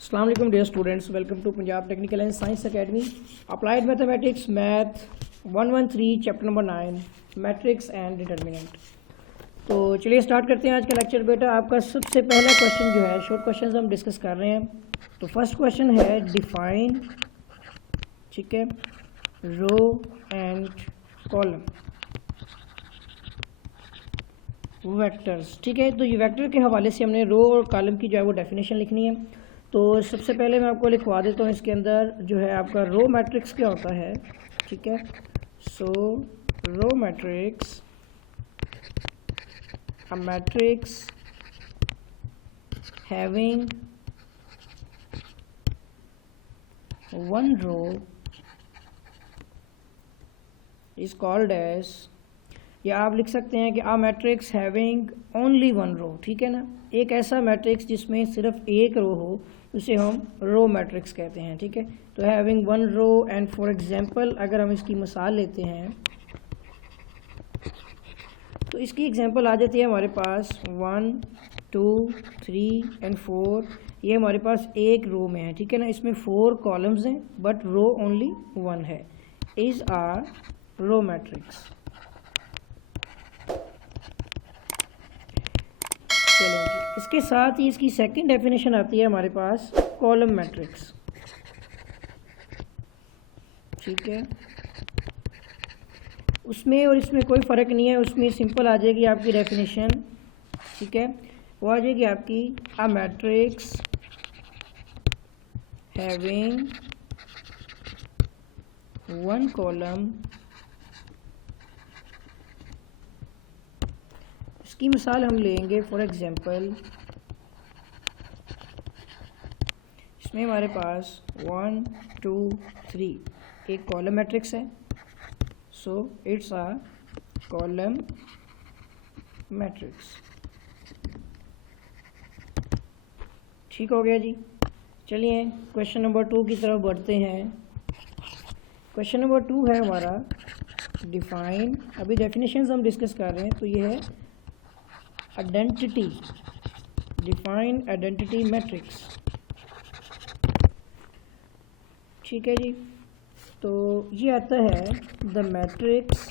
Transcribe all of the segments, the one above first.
अस्सलाम वालेकुम dear students, welcome to Punjab Technical and Science Academy. Applied mathematics math 113 chapter number 9 matrix and determinant. तो चलिए start करते हैं आज का लेक्चर। बेटा आपका सबसे पहला क्वेश्चन जो है, शॉर्ट क्वेश्चन हम डिस्कस कर रहे हैं। तो फर्स्ट क्वेश्चन है डिफाइन, ठीक है, रो एंड कॉलम वेक्टर्स। ठीक है, तो ये वेक्टर के हवाले से हमने रो और कॉलम की जो है वो डेफिनेशन लिखनी है। तो सबसे पहले मैं आपको लिखवा देता हूँ, इसके अंदर जो है आपका रो मैट्रिक्स क्या होता है। ठीक है, so row matrix, a matrix having one row is called as, या आप लिख सकते हैं कि a matrix having only one row. ठीक है ना, एक ऐसा मैट्रिक्स जिसमें सिर्फ एक रो हो उसे हम रो मैट्रिक्स कहते हैं। ठीक है, तो having one row and for example अगर हम इसकी मिसाल लेते हैं तो इसकी एग्जांपल आ जाती है हमारे पास 1 2 3 एंड 4। ये हमारे पास एक रो में है। ठीक है ना, इसमें 4 कॉलम्स हैं बट रो ओनली 1 है। Is our row matrix. चलो जी, इसके साथ ही इसकी सेकंड डेफिनेशन आती है हमारे पास कॉलम मैट्रिक्स। ठीक है, उसमें और इसमें कोई फ़र्क नहीं है, उसमें सिंपल आ जाएगी आपकी डेफिनेशन। ठीक है, वो आ जाएगी आपकी अ मैट्रिक्स हैविंग वन कॉलम। इसकी मिसाल हम लेंगे फॉर एग्जांपल, इसमें हमारे पास 1 2 3 एक कॉलम मैट्रिक्स है, so it's a column matrix. ठीक हो गया जी। चलिए क्वेश्चन नंबर 2 की तरफ बढ़ते हैं। क्वेश्चन नंबर 2 है हमारा डिफाइन, अभी डेफिनेशंस हम डिस्कस कर रहे हैं। तो ये है आइडेंटिटी, डिफाइन आइडेंटिटी मैट्रिक्स। ठीक है जी, तो ये आता है द मैट्रिक्स,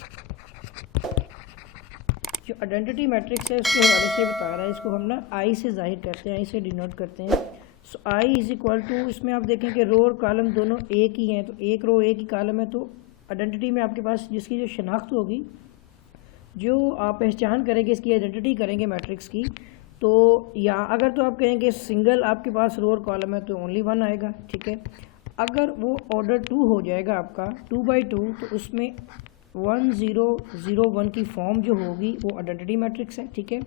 जो आइडेंटिटी मैट्रिक्स है उसके हवाले से बता रहा है। इसको हम ना आई से जाहिर करते हैं, आई से डिनोट करते हैं। सो आई इज इक्वल टू, इसमें आप देखें कि रो और कॉलम दोनों एक ही हैं, तो एक रो एक ही कॉलम है। तो आइडेंटिटी में आपके पास जिसकी जो शनाख्त होगी, जो आप पहचान करेंगे, इसकी आइडेंटिटी करेंगे मैट्रिक्स की, तो या अगर तो आप कहेंगे सिंगल आपके पास रो और कॉलम है तो ओनली 1 आएगा। ठीक है, अगर वो ऑर्डर 2 हो जाएगा आपका 2 बाई 2, तो उसमें 1 0 0 1 की फॉर्म जो होगी वो आइडेंटिटी मैट्रिक्स है। ठीक है,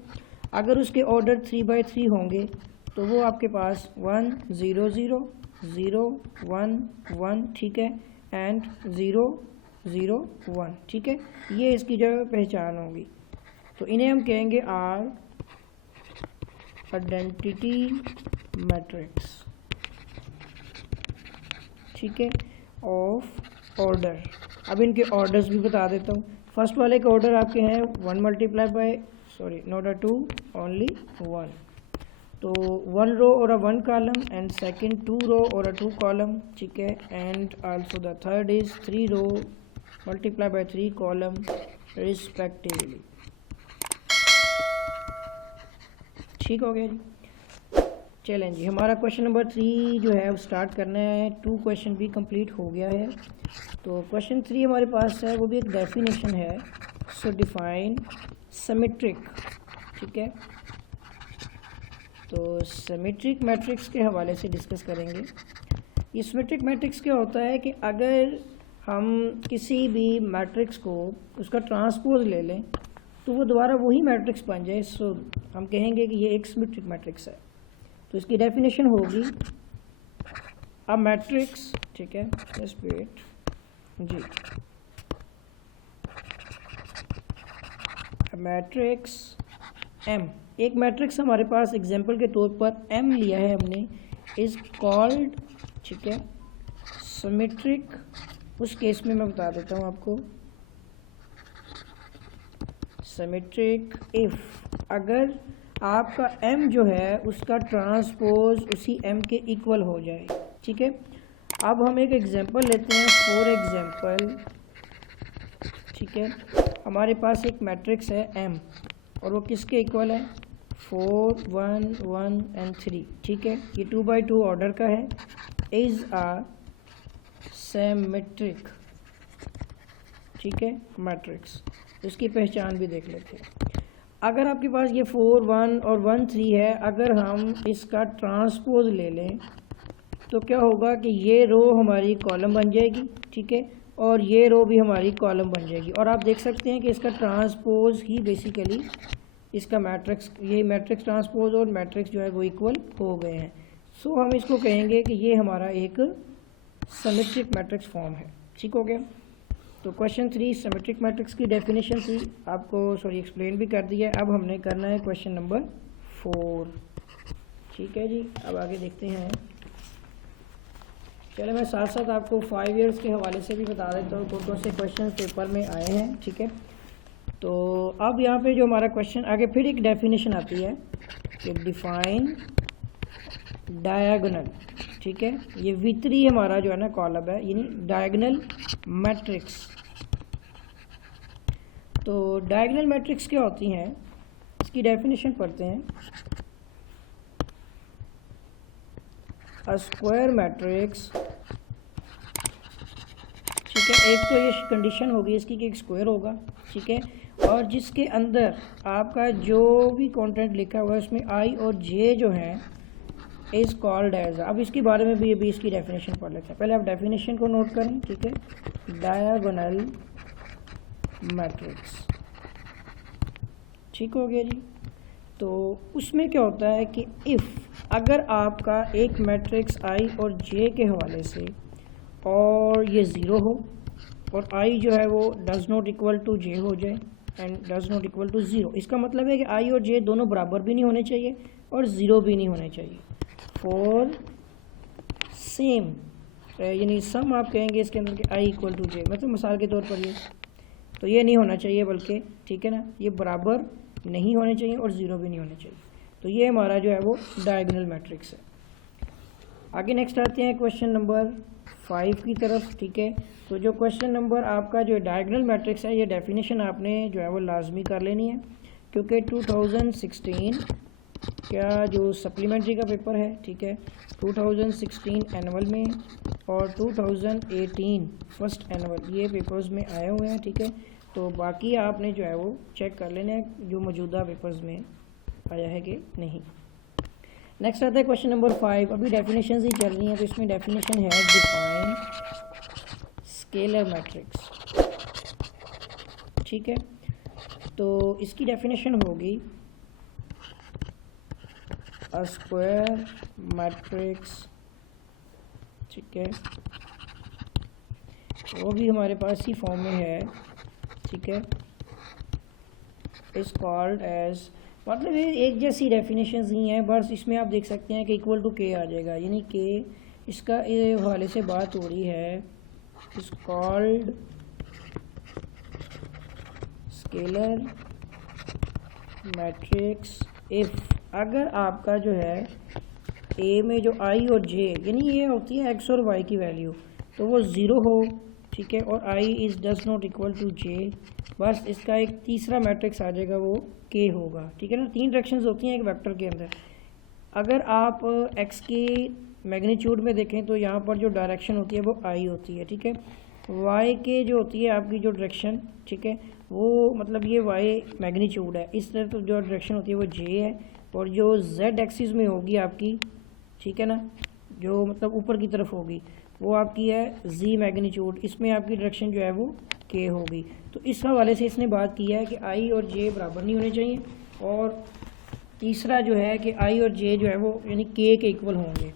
अगर उसके ऑर्डर 3 बाई 3 होंगे तो वो आपके पास 1 0 0 0 1 1, ठीक है, एंड 0 0 1। ठीक है, ये इसकी जो पहचान होगी। तो इन्हें हम कहेंगे आर आइडेंटिटी मैट्रिक्स। ठीक है, ऑफ ऑर्डर। अब इनके ऑर्डर्स भी बता देता हूँ। फर्स्ट वाले के ऑर्डर आपके हैं 1 multiply by, sorry not a 2, only 1। तो 1 रो और अ 1 कॉलम एंड सेकंड 2 रो और अ 2 कॉलम। ठीक है, and also the third is 3 row multiply by 3 column respectively. ठीक हो गया जी। चलें जी, हमारा क्वेश्चन नंबर 3 जो है वो स्टार्ट करना है। 2 क्वेश्चन भी कंप्लीट हो गया है। तो क्वेश्चन 3 हमारे पास है, वो भी एक डेफिनेशन है। सो डिफाइन सिमेट्रिक। ठीक है, तो सिमेट्रिक मैट्रिक्स के हवाले से डिस्कस करेंगे। ये सिमेट्रिक मैट्रिक्स क्या होता है कि अगर हम किसी भी मैट्रिक्स को उसका ट्रांसपोज ले लें तो वो दोबारा वही मैट्रिक्स बन जाए, सो हम कहेंगे कि ये एक सिमेट्रिक मैट्रिक्स है। तो इसकी डेफिनेशन होगी अ मैट्रिक्स, ठीक है, जस्ट वेट जी, अ मैट्रिक्स एम, एक मैट्रिक्स हमारे पास एग्जांपल के तौर पर एम लिया है हमने, इज कॉल्ड, ठीक है, सिमेट्रिक। उस केस में मैं बता देता हूँ आपको, सिमेट्रिक इफ, अगर आपका m जो है उसका ट्रांसपोज उसी m के इक्वल हो जाए। ठीक है, अब हम एक एग्जांपल लेते हैं। फॉर एग्जांपल, ठीक है, हमारे पास एक मैट्रिक्स है m और वो किसके इक्वल है? 4 1 1 एंड 3। ठीक है, ये 2 by 2 ऑर्डर का है। इज़ आ सिमेट्रिक, ठीक है, मैट्रिक्स। इसकी पहचान भी देख लेते हैं। अगर आपके पास ये 4 1 और 1 3 है, अगर हम इसका ट्रांसपोज ले लें तो क्या होगा कि ये रो हमारी कॉलम बन जाएगी। ठीक है, और ये रो भी हमारी कॉलम बन जाएगी। और आप देख सकते हैं कि इसका ट्रांसपोज ही बेसिकली इसका मैट्रिक्स, ये मैट्रिक्स ट्रांसपोज और मैट्रिक्स जो है वो इक्वल हो गए हैं। सो हम इसको कहेंगे कि ये हमारा एक सिमेट्रिक मैट्रिक्स फॉर्म है। ठीक हो गया। तो क्वेश्चन 3 सिमेट्रिक मैट्रिक्स की डेफिनेशन थी, आपको एक्सप्लेन भी कर दिया है। अब हमने करना है क्वेश्चन नंबर 4। ठीक है जी, अब आगे देखते हैं। चलो मैं साथ साथ आपको 5 ईयर्स के हवाले से भी बता देता हूँ कौन कौन से क्वेश्चन पेपर में आए हैं। ठीक है, तो अब यहाँ पे जो हमारा क्वेश्चन आगे फिर एक डेफिनेशन आती है कि डिफाइन डायगोनल। ठीक है, ये वितरी हमारा जो है ना कॉलम है, यानी डायगोनल मैट्रिक्स। तो डायगोनल मैट्रिक्स क्या होती हैं, इसकी डेफिनेशन पढ़ते हैं। अ स्क्वायर मैट्रिक्स, ठीक है, एक तो ये कंडीशन होगी इसकी कि एक स्क्वायर होगा। ठीक है, और जिसके अंदर आपका जो भी कंटेंट लिखा हुआ है उसमें आई और जे जो है इज़ कॉल्ड एज। अब इसके बारे में भी इसकी डेफिनेशन पढ़ लेते हैं। पहले आप डेफिनेशन को नोट करें। ठीक है, डायगोनल मैट्रिक्स, ठीक हो गया जी। तो उसमें क्या होता है कि इफ़ अगर आपका एक मैट्रिक्स आई और जे के हवाले से और ये ज़ीरो हो और आई जो है वो does not equal to J हो जाए and does not equal to zero, इसका मतलब है कि आई और जे दोनों बराबर भी नहीं होने चाहिए और ज़ीरो भी नहीं होने चाहिए। फॉर सेम, यानी सम आप कहेंगे इसके अंदर कि आई इक्वल टू जे, मतलब मिसाल के तौर पर ये, तो ये नहीं होना चाहिए बल्कि, ठीक है ना, ये बराबर नहीं होने चाहिए और ज़ीरो भी नहीं होने चाहिए। तो ये हमारा जो है वो डायगोनल मैट्रिक्स है। आगे नेक्स्ट आते हैं क्वेश्चन नंबर 5 की तरफ। ठीक है, तो जो क्वेश्चन नंबर आपका जो डायगोनल मैट्रिक्स है, ये डेफिनेशन आपने जो है वो लाजमी कर लेनी है, क्योंकि 2016 क्या जो सप्लीमेंट्री का पेपर है, ठीक है, 2016 एनुअल में और 2018 फर्स्ट एनुअल, ये पेपर्स में आए हुए हैं। ठीक है, तो बाकी आपने जो है वो चेक कर लेना है जो मौजूदा पेपर्स में आया है कि नहीं। नेक्स्ट आता है क्वेश्चन नंबर 5। अभी डेफिनेशन ही चल रही हैं, तो इसमें डेफिनेशन है डिफाइन स्केलर मैट्रिक्स। ठीक है, तो इसकी डेफिनेशन होगी अ स्क्वायर मैट्रिक्स, ठीक है, वो भी हमारे पास ही फॉर्म में है। ठीक है, इज कॉल्ड एज, मतलब ये एक जैसी डेफिनेशन ही हैं, बस इसमें आप देख सकते हैं कि इक्वल टू के आ जाएगा, यानी के इसका ये हवाले से बात हो रही है। Is called scalar matrix if, अगर आपका जो है ए में जो आई और जे, यानी ये होती है एक्स और वाई की वैल्यू, तो वो ज़ीरो हो, ठीक है, और i is does not equal to j, बस इसका एक तीसरा मैट्रिक्स आ जाएगा, वो के होगा। ठीक है ना, 3 डायरेक्शंस होती हैं एक वेक्टर के अंदर। अगर आप एक्स के मैग्नीट्यूड में देखें तो यहाँ पर जो डायरेक्शन होती है वो आई होती है। ठीक है, वाई के जो होती है आपकी जो डायरेक्शन, ठीक है, वो मतलब ये वाई मैग्नीट्यूड है, इस तरह तो जो डायरेक्शन होती है वो जे है, और जो जेड एक्सिस में होगी आपकी, ठीक है ना, जो मतलब ऊपर की तरफ होगी, वो आपकी है जी मैग्नीट्यूड, इसमें आपकी डायरेक्शन जो है वो के होगी। तो इस हवाले से इसने बात की है कि आई और जे बराबर नहीं होने चाहिए, और तीसरा जो है कि आई और जे जो है वो यानी के इक्वल होंगे।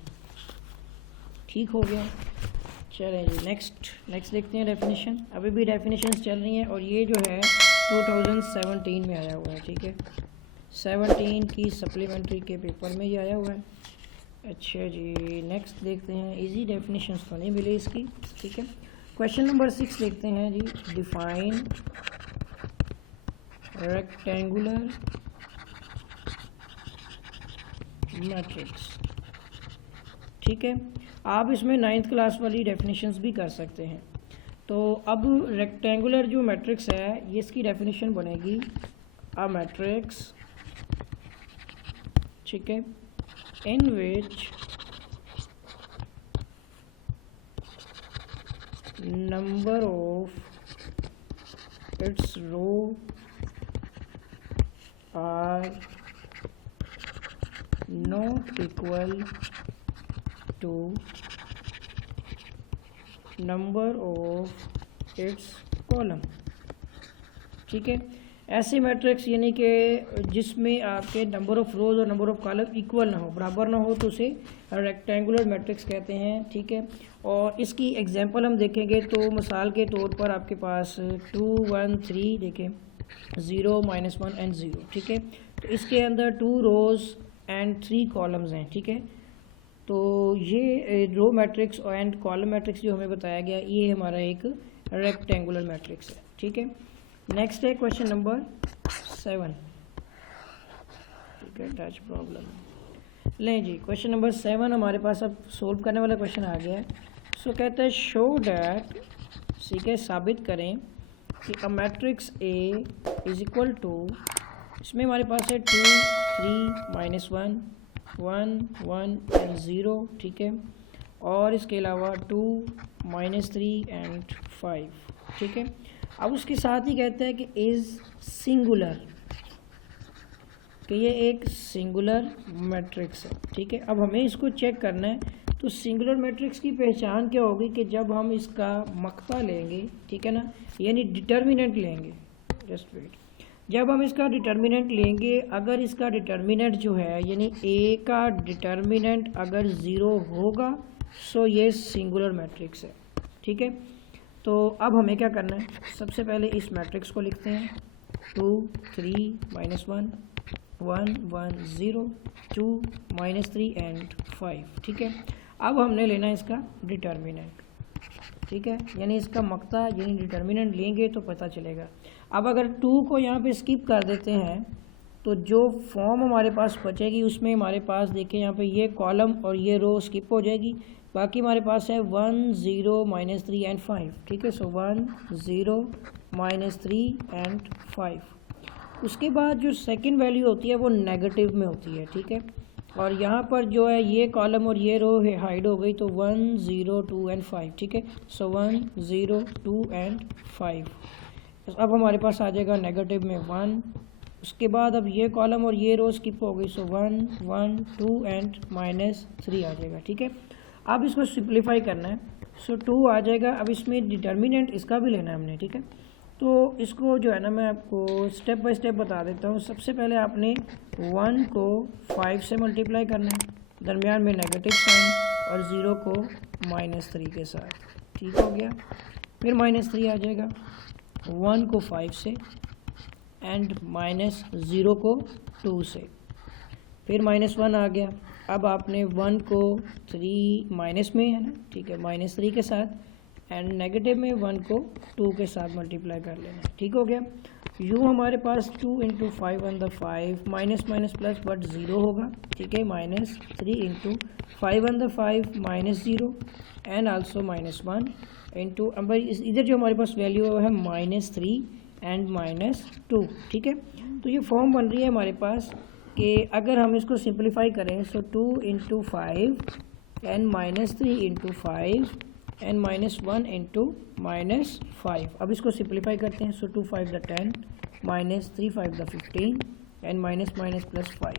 ठीक हो गया। चलें जी, नेक्स्ट देखते हैं डेफिनेशन। अभी भी डेफिनेशंस चल रही हैं और ये जो है 2017 में आया हुआ है। ठीक है, 17 की सप्लीमेंट्री के पेपर में ये आया हुआ है। अच्छा जी, नेक्स्ट देखते हैं। इजी डेफिनेशंस तो नहीं मिली इसकी। ठीक है, क्वेश्चन नंबर 6 देखते हैं जी। Define rectangular matrix. ठीक है, आप इसमें 9th क्लास वाली डेफिनेशंस भी कर सकते हैं। तो अब रेक्टेंगुलर जो मैट्रिक्स है ये इसकी डेफिनेशन बनेगी अ मैट्रिक्स, ठीक है, in which number of its row are not equal to number of its column। ठीक है, ऐसे मैट्रिक्स यानी कि जिसमें आपके नंबर ऑफ रोज और नंबर ऑफ कॉलम इक्वल ना हो, बराबर ना हो, तो उसे रेक्टेंगुलर मैट्रिक्स कहते हैं। ठीक है, और इसकी एग्जांपल हम देखेंगे तो मिसाल के तौर पर आपके पास 2 1 3 देखें, 0 -1 एंड 0। ठीक है, तो इसके अंदर 2 रोज एंड 3 कॉलम्स हैं। ठीक है, तो ये row matrix and column matrix जो हमें बताया गया ये हमारा एक रेक्टेंगुलर मैट्रिक्स है। ठीक है, नेक्स्ट है क्वेश्चन नंबर 7। ठीक है, टच प्रॉब्लम लें जी। क्वेश्चन नंबर 7 हमारे पास अब सोल्व करने वाला क्वेश्चन आ गया है। सो कहता है शो डैट, ठीक है, साबित करें कि a matrix A is equal to, इसमें हमारे पास है 2 3 -1 1 1 एंड 0। ठीक है, और इसके अलावा 2 -3 एंड 5। ठीक है, अब उसके साथ ही कहता है कि इज़ सिंगुलर, कि ये एक सिंगुलर मैट्रिक्स है। ठीक है, अब हमें इसको चेक करना है। तो सिंगुलर मैट्रिक्स की पहचान क्या होगी कि जब हम इसका मक्ता लेंगे, ठीक है ना, यानी डिटर्मिनेंट लेंगे, जस्ट वेट, जब हम इसका डिटर्मिनेंट लेंगे, अगर इसका डिटर्मिनेंट जो है यानी ए का डिटर्मिनेंट अगर 0 होगा सो ये सिंगुलर मैट्रिक्स है। ठीक है, तो अब हमें क्या करना है, सबसे पहले इस मैट्रिक्स को लिखते हैं 2 3 -1 1 1 0 2 -3 एंड 5। ठीक है, अब हमने लेना है इसका डिटर्मिनेंट। ठीक है, यानी इसका मक्ता यानी डिटर्मिनेंट लेंगे तो पता चलेगा। अब अगर 2 को यहाँ पे स्किप कर देते हैं तो जो फॉर्म हमारे पास बचेगी उसमें हमारे पास देखिए यहाँ पे ये कॉलम और ये रो स्किप हो जाएगी, बाकी हमारे पास है 1 0 -3 एंड 5। ठीक है, सो 1 0 -3 एंड 5। उसके बाद जो सेकंड वैल्यू होती है वो नेगेटिव में होती है। ठीक है, और यहाँ पर जो है ये कॉलम और ये रो हाइड हो गई, तो 1 0 2 एंड 5। ठीक है, सो 1 0 2 एंड 5। अब हमारे पास आ जाएगा नेगेटिव में 1। उसके बाद अब ये कॉलम और ये रो स्किप हो गई, सो 1 1 2 एंड -3 आ जाएगा। ठीक है, अब इसको सिंप्लीफाई करना है, सो 2 आ जाएगा। अब इसमें डिटर्मिनेंट इसका भी लेना है हमने। ठीक है, तो इसको जो है ना मैं आपको स्टेप बाय स्टेप बता देता हूँ। सबसे पहले आपने 1 को 5 से मल्टीप्लाई करना है, दरमियान में नेगेटिव साइन, और 0 को -3 के साथ। ठीक हो गया, फिर -3 आ जाएगा, 1 को 5 से एंड -0 को 2 से, फिर -1 आ गया। अब आपने 1 को 3 माइनस में है ना, ठीक है, -3 के साथ, एंड नेगेटिव में 1 को 2 के साथ मल्टीप्लाई कर लेना। ठीक हो गया, यूँ हमारे पास 2 × 5 × 5 माइनस माइनस प्लस बट 0 होगा। ठीक है, -3 × 5 × 5 -0 एंड आल्सो -1 इंटू, अब इधर जो हमारे पास वैल्यू है -3 एंड -2। ठीक है, तो ये फॉर्म बन रही है हमारे पास कि अगर हम इसको सिंप्लीफाई करें, सो 2 × 5 एंड -3 × 5 एंड -1 × -5। अब इसको सिंप्लीफाई करते हैं, सो 2 5 = 10 -3 5 = 15 एंड प्लस 5।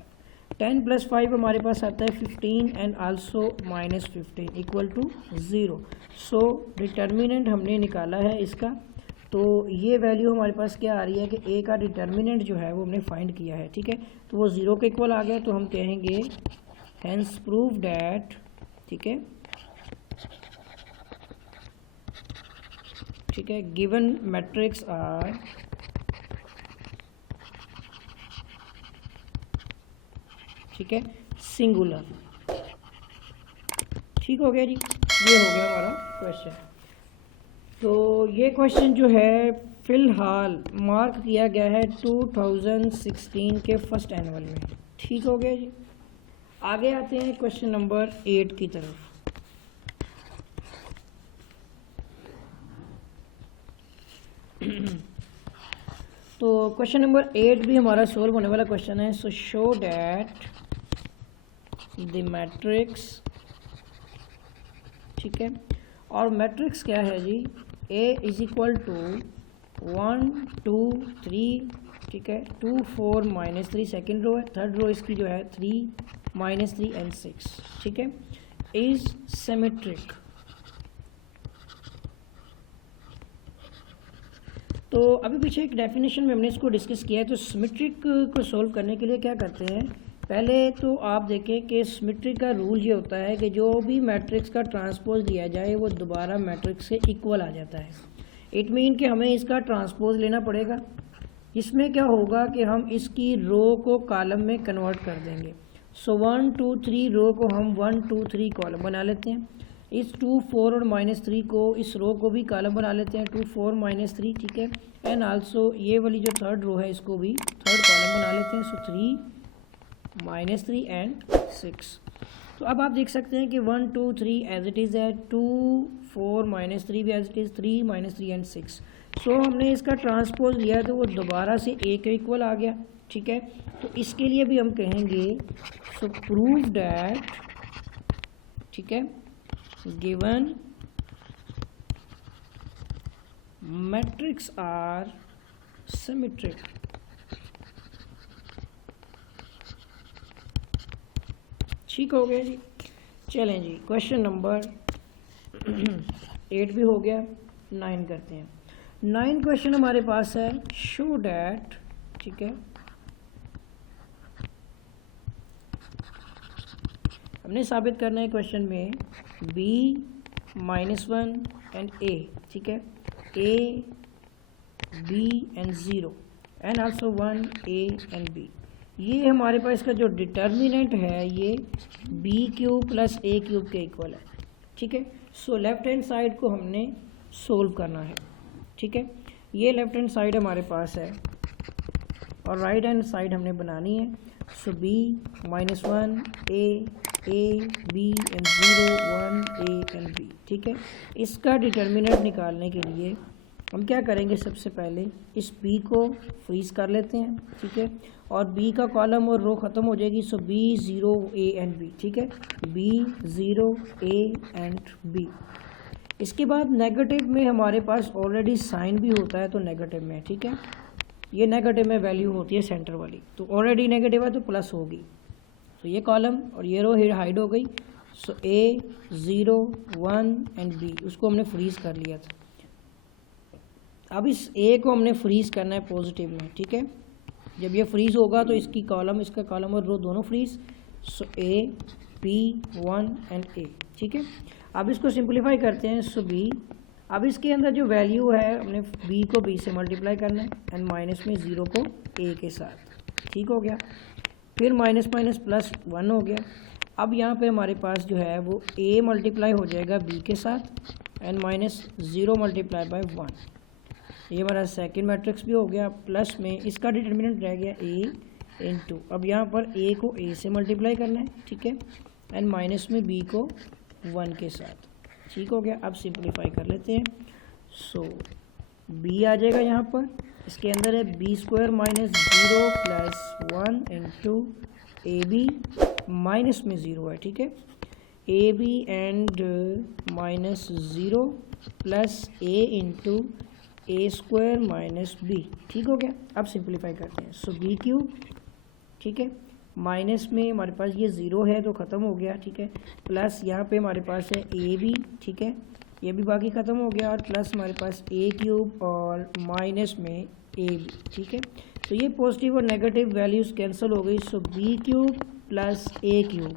10 + 5 हमारे पास आता है 15 and also -15 equal to 0। So determinant हमने निकाला है इसका, तो ये वैल्यू हमारे पास क्या आ रही है कि ए का डिटर्मिनेंट जो है वो हमने फाइंड किया है। ठीक है, तो वो 0 के इक्वल आ गया, तो हम कहेंगे हेंस प्रूव डैट, ठीक है, ठीक है, गिवन मैट्रिक्स आर ठीक है सिंगुलर। ठीक हो गया जी, ये हो गया हमारा क्वेश्चन। तो ये क्वेश्चन जो है फ़िलहाल मार्क किया गया है 2016 के फर्स्ट एनुअल में। ठीक हो गया जी। आगे आते हैं क्वेश्चन नंबर 8 की तरफ। तो क्वेश्चन नंबर 8 भी हमारा सोल्व होने वाला क्वेश्चन है। सो शो डैट द मैट्रिक्स, ठीक है, और मैट्रिक्स क्या है जी, A इज इक्वल टू 1 2 3, ठीक है, 2 4 -3 सेकेंड रो है, थर्ड रो इसकी जो है 3 -3 एंड 6, ठीक है, इज सिमेट्रिक। तो अभी पीछे एक डेफिनेशन में हमने इसको डिस्कस किया है। तो सिमेट्रिक को सोल्व करने के लिए क्या करते हैं, पहले तो आप देखें कि सिमेट्रिक का रूल ये होता है कि जो भी मैट्रिक्स का ट्रांसपोज दिया जाए वो दोबारा मैट्रिक्स से इक्वल आ जाता है। इट मीन कि हमें इसका ट्रांसपोज लेना पड़ेगा। इसमें क्या होगा कि हम इसकी रो को कॉलम में कन्वर्ट कर देंगे। सो 1 2 3 रो को हम 1 2 3 कॉलम बना लेते हैं। इस 2 4 और -3 को, इस रो को भी कॉलम बना लेते हैं 2 4 -3, ठीक है, एंड आल्सो ये वाली जो थर्ड रो है इसको भी थर्ड कॉलम बना लेते हैं। सो 3 -3 एंड 6। तो अब आप देख सकते हैं कि 1 2 3 एज इट इज़ है, 2 4 -3 भी एज इट इज़, 3 -3 एंड 6। सो हमने इसका ट्रांसपोज लिया तो वो दोबारा से A के इक्वल आ गया, ठीक है। तो इसके लिए भी हम कहेंगे सो प्रूव डैट, ठीक है, गिवन मैट्रिक्स आर सिमेट्रिक। ठीक हो गया जी। चलें जी, क्वेश्चन नंबर 8 भी हो गया, 9 करते हैं। 9 क्वेश्चन हमारे पास है, शो डैट, ठीक है, हमने साबित करना है क्वेश्चन में B -1 एंड A, ठीक है, A B and 0 and also 1 A and B। ये हमारे पास इसका जो डिटर्मिनेंट है ये B³ + A³ के इक्वल है, ठीक है। सो लेफ्ट हैंड साइड को हमने सोल्व करना है, ठीक है। ये लेफ्ट हैंड साइड हमारे पास है और राइट हैंड साइड हमने बनानी है। सो B -1 A B and 0 1 A and B, ठीक है। इसका डिटर्मिनेंट निकालने के लिए हम क्या करेंगे, सबसे पहले इस B को फ्रीज कर लेते हैं, ठीक है, और B का कॉलम और रो ख़त्म हो जाएगी। सो B 0 A एंड B, ठीक है, B 0 A एंड B। इसके बाद नेगेटिव में हमारे पास ऑलरेडी साइन भी होता है तो नेगेटिव में, ठीक है, ये नेगेटिव में वैल्यू होती है सेंटर वाली, तो ऑलरेडी नेगेटिव है तो प्लस होगी। तो ये कॉलम और ये रो हाइड हो गई। सो A 0 1 एंड B, उसको हमने फ्रीज कर लिया था। अब इस A को हमने फ्रीज करना है पॉजिटिव में, ठीक है। जब ये फ्रीज होगा तो इसकी कॉलम, इसका कॉलम और रो दोनों freeze. So A B 1 and A, ठीक है। अब इसको सिंप्लीफाई करते हैं। सो B, अब इसके अंदर जो वैल्यू है हमने B को B से मल्टीप्लाई करना है एंड माइनस में 0 को A के साथ, ठीक हो गया। फिर माइनस माइनस प्लस 1 हो गया। अब यहाँ पे हमारे पास जो है वो A मल्टीप्लाई हो जाएगा B के साथ एंड -0 × 1। ये हमारा सेकंड मैट्रिक्स भी हो गया। प्लस में इसका डिटर्मिनेंट रह गया A × अब यहाँ पर A को A से मल्टीप्लाई करना है, ठीक है, एंड माइनस में B को 1 के साथ, ठीक हो गया। अब सिंप्लीफाई कर लेते हैं। सो B आ जाएगा यहाँ पर, इसके अंदर है B² - 0 + 1 × AB, माइनस में 0 है, ठीक है, AB and -0 plus A × A² - B, ठीक हो गया। अब सिंप्लीफाई करते हैं। सो B³, ठीक है, माइनस में हमारे पास ये 0 है तो ख़त्म हो गया, ठीक है, प्लस यहाँ पे हमारे पास है AB, ठीक है, ये भी बाकी ख़त्म हो गया, और प्लस हमारे पास A³ और माइनस में AB, ठीक है। तो ये पॉजिटिव और नेगेटिव वैल्यूज़ कैंसिल हो गई। सो B³ + A³,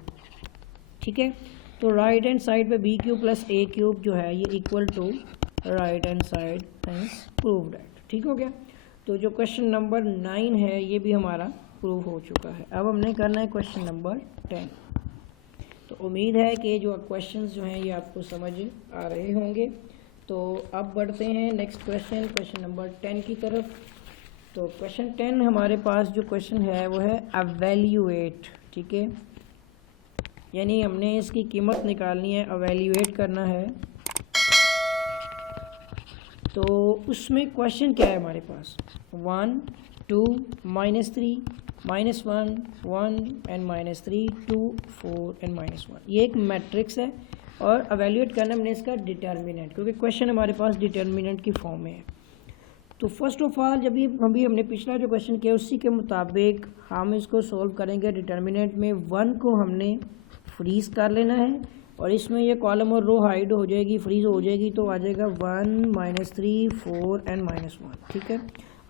ठीक है। तो राइट हैंड साइड पे B³ + A³ जो है ये equal to right hand side, hence proved that, ठीक हो गया। तो जो क्वेश्चन नंबर 9 है ये भी हमारा प्रूव हो चुका है। अब हमने करना है क्वेश्चन नंबर 10। तो उम्मीद है कि जो क्वेश्चंस जो हैं ये आपको समझ आ रहे होंगे। तो अब बढ़ते हैं नेक्स्ट क्वेश्चन नंबर 10 की तरफ। तो क्वेश्चन 10 हमारे पास जो क्वेश्चन है वो है एवैल्यूएट, ठीक है, यानी हमने इसकी कीमत निकालनी है, एवेल्यूएट करना है। तो उसमें क्वेश्चन क्या है हमारे पास, 1 2 -3 -1 1 एंड -3 2 4 एंड -1। ये एक मैट्रिक्स है और एवेल्यूएट करना हमने इसका डिटर्मिनेंट, क्योंकि क्वेश्चन हमारे पास डिटर्मिनेंट की फॉर्म में है। तो फर्स्ट ऑफ ऑल जब अभी हमने पिछला जो क्वेश्चन किया उसी के मुताबिक हम इसको सॉल्व करेंगे। डिटर्मिनेंट में 1 को हमने फ्रीज कर लेना है और इसमें ये कॉलम और रो हाइड हो जाएगी, फ्रीज हो जाएगी, तो आ जाएगा 1 -3 4 एंड -1। ठीक है।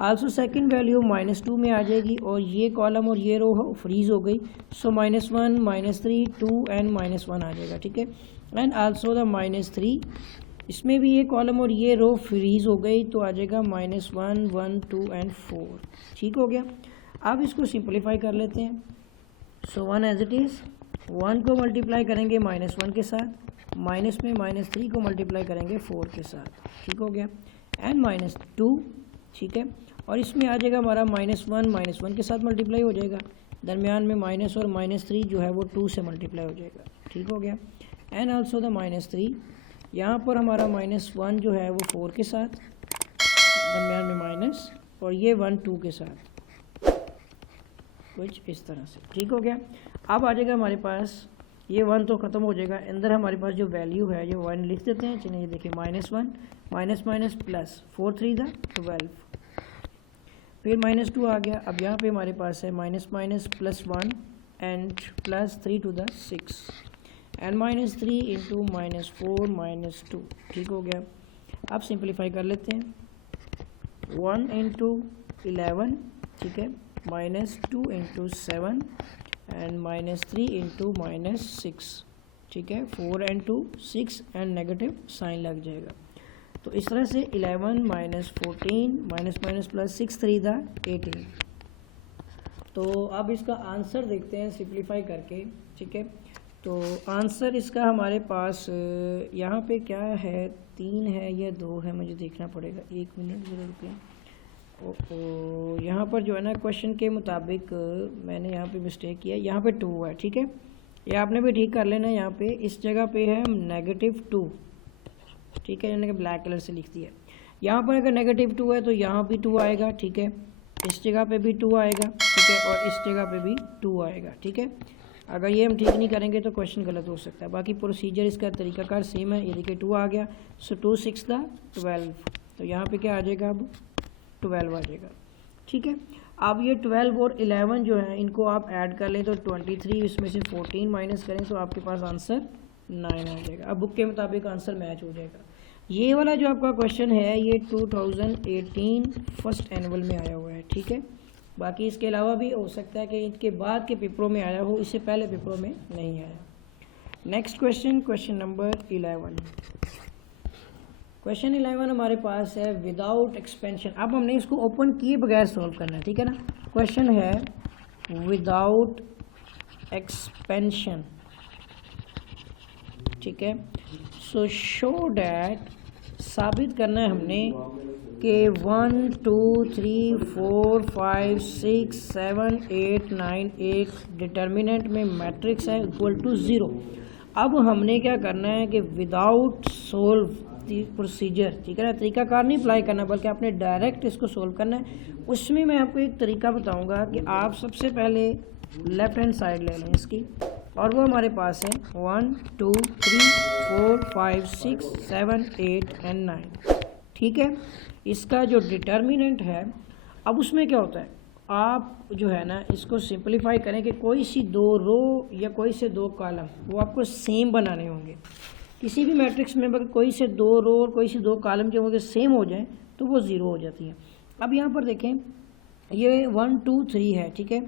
आल्सो सेकंड वैल्यू -2 में आ जाएगी और ये कॉलम और ये रो फ्रीज हो गई, सो -1 -3 2 एंड -1 आ जाएगा। ठीक है। एंड आल्सो द -3, इसमें भी ये कॉलम और ये रो फ्रीज हो गई, तो आ जाएगा -1 1 2 एंड 4। ठीक हो गया। अब इसको सिंपलीफाई कर लेते हैं। सो 1 एज इट इज़, 1 को मल्टीप्लाई करेंगे -1 के साथ, माइनस में -3 को मल्टीप्लाई करेंगे 4 के साथ। ठीक हो गया। एंड -2, ठीक है। और इसमें आ जाएगा हमारा -1 के साथ मल्टीप्लाई हो जाएगा, दरमियान में माइनस और -3 जो है वो 2 से मल्टीप्लाई हो जाएगा। ठीक हो गया। एंड आल्सो द -3, यहाँ पर हमारा -1 जो है वो 4 के साथ, दरमियान में माइनस, और ये 1 2 के साथ, कुछ इस तरह से। ठीक हो गया। अब आ जाएगा हमारे पास, ये 1 तो ख़त्म हो जाएगा, अंदर हमारे पास जो वैल्यू है ये 1 लिख देते हैं। चलिए ये देखिए, -1 माइनस प्लस 4 3 12, फिर -2 आ गया। अब यहाँ पे हमारे पास है minus +1 and +3 to the 6 and -3 into -4 -2। ठीक हो गया। अब सिंप्लीफाई कर लेते हैं। 1 इंटू 11, ठीक है, -2 इंटू 7 एंड -3 इंटू -6, ठीक है, 4 एंड 2 6 एंड नेगेटिव साइन लग जाएगा। तो इस तरह से 11 -14 +6 3 18। तो अब इसका आंसर देखते हैं सिंप्लीफाई करके। ठीक है। तो आंसर इसका हमारे पास यहाँ पे क्या है, 3 है या 2 है, मुझे देखना पड़ेगा, 1 मिनट ज़रा रुकिए। यहाँ पर जो है ना क्वेश्चन के मुताबिक मैंने यहाँ पे मिस्टेक किया, यहाँ पे 2 है। ठीक है। ये आपने भी ठीक कर लेना। यहाँ पे इस जगह पे है -2, ठीक है, यानी कि ब्लैक कलर से लिख दिया। यहाँ पर अगर -2 है तो यहाँ भी 2 आएगा। ठीक है। इस जगह पे भी 2 आएगा। ठीक है। और इस जगह पे भी 2 आएगा। ठीक है। अगर ये हम ठीक नहीं करेंगे तो क्वेश्चन गलत हो सकता है। बाकी प्रोसीजर इसका तरीकाकार सेम है। ये देखिए 2 आ गया, सो 2 6 12, तो यहाँ पे क्या आ जाएगा, अब 12 आ जाएगा। ठीक है। अब ये 12 और 11 जो है इनको आप ऐड कर लें तो 23, इसमें से 14 माइनस करें तो आपके पास आंसर 9 आ जाएगा। अब बुक के मुताबिक आंसर मैच हो जाएगा। ये वाला जो आपका क्वेश्चन है ये 2018 फर्स्ट एनुअल में आया हुआ है। ठीक है। बाकी इसके अलावा भी हो सकता है कि इसके बाद के पेपरों में आया हो, इससे पहले पेपरों में नहीं आया। Next question, question number 11। Question 11 हमारे पास है विदाउट एक्सपेंशन। अब हमने इसको ओपन किए बगैर सॉल्व करना है। ठीक है ना। क्वेश्चन है विदाउट एक्सपेंशन। ठीक है। सो शो डैट, साबित करना है हमने कि 1 2 3 4 5 6 7 8 9 एक डिटर्मिनेंट में मैट्रिक्स है इक्वल टू 0। अब हमने क्या करना है कि विदाउट सोल्व प्रोसीजर, ठीक है ना, तरीकाकार नहीं अप्लाई करना बल्कि आपने डायरेक्ट इसको सोल्व करना है। उसमें मैं आपको एक तरीका बताऊंगा कि आप सबसे पहले लेफ्ट हैंड साइड ले लें इसकी, और वो हमारे पास है 1 2 3 4 5 6 7 8 एंड 9। ठीक है। इसका जो डिटर्मिनेंट है, अब उसमें क्या होता है, आप जो है ना इसको सिंपलीफाई करें कि कोई सी 2 रो या कोई से 2 कॉलम वो आपको सेम बनाने होंगे। किसी भी मैट्रिक्स में अगर कोई से 2 रो और कोई से 2 कॉलम जो होंगे सेम हो जाएं तो वो 0 हो जाती है। अब यहाँ पर देखें ये 1 2 3 है। ठीक है।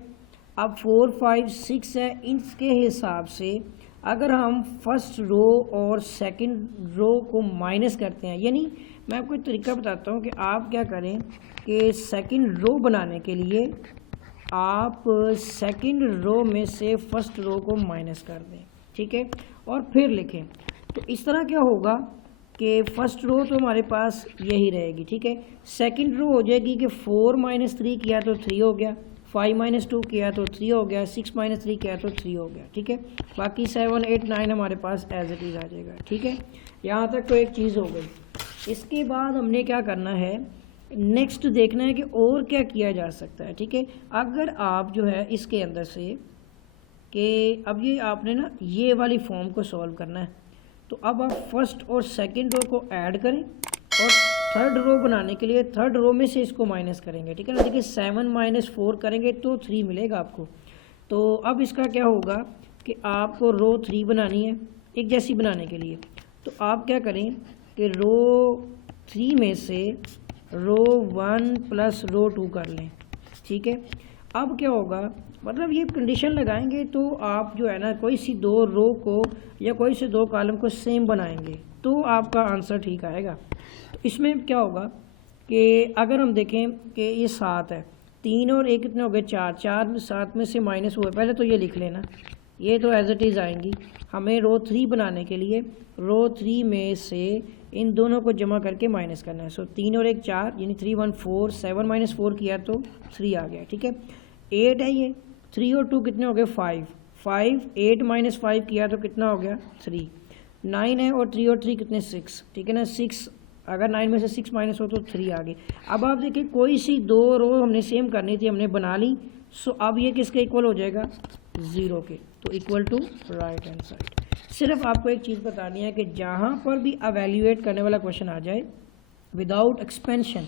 अब 4 5 6 है। इसके हिसाब से अगर हम फर्स्ट रो और सेकंड रो को माइनस करते हैं, यानी मैं आपको एक तरीका बताता हूँ कि आप क्या करें कि सेकंड रो बनाने के लिए आप सेकंड रो में से फर्स्ट रो को माइनस कर दें। ठीक है। और फिर लिखें, तो इस तरह क्या होगा कि फर्स्ट रो तो हमारे पास यही रहेगी। ठीक है। सेकंड रो हो जाएगी कि 4 - 3 किया तो 3 हो गया, 5 माइनस 2 किया तो 3 हो गया, 6 माइनस 3 किया तो 3 हो गया, ठीक है। बाकी 7 8 9 हमारे पास एज इट इज़ आ जाएगा, ठीक है। यहाँ तक तो एक चीज़ हो गई। इसके बाद हमने क्या करना है, नेक्स्ट देखना है कि और क्या किया जा सकता है, ठीक है। अगर आप जो है इसके अंदर से कि अब ये आपने ना ये वाली फॉर्म को सॉल्व करना है, तो अब आप फर्स्ट और सेकंड रो को ऐड करें और थर्ड रो बनाने के लिए थर्ड रो में से इसको माइनस करेंगे, ठीक है ना। देखिए 7 माइनस 4 करेंगे तो 3 मिलेगा आपको। तो अब इसका क्या होगा कि आपको रो 3 बनानी है एक जैसी बनाने के लिए, तो आप क्या करें कि रो 3 में से रो 1 प्लस रो 2 कर लें, ठीक है। अब क्या होगा, मतलब ये कंडीशन लगाएंगे तो आप जो है ना कोई सी दो रो को या कोई से दो कॉलम को सेम बनाएंगे तो आपका आंसर ठीक आएगा। तो इसमें क्या होगा कि अगर हम देखें कि ये 7 है, 3 और 1 कितने हो गए 4, 4 में 7 में से माइनस हुए, पहले तो ये लिख लेना, ये तो एज इट इज़ आएंगी। हमें रो 3 बनाने के लिए रो 3 में से इन दोनों को जमा करके माइनस करना है। सो 3 और 1 4, यानी 3 1 4, 7 माइनस 4 किया तो 3 आ गया, ठीक है। 8 है ये, 3 और 2 कितने हो गए 5, 5 8 माइनस 5 किया तो कितना हो गया 3। 9 है और 3 कितने 6, ठीक है ना। 6 अगर 9 में से 6 माइनस हो तो 3 आ गई। अब आप देखिए कोई सी दो रो हमने सेम करनी थी, हमने बना ली। सो अब ये किसके इक्वल हो जाएगा 0 के, तो equal to right hand side. सिर्फ आपको एक चीज़ बतानी है कि जहाँ पर भी एवेल्यूएट करने वाला क्वेश्चन आ जाए विदाउट एक्सपेंशन,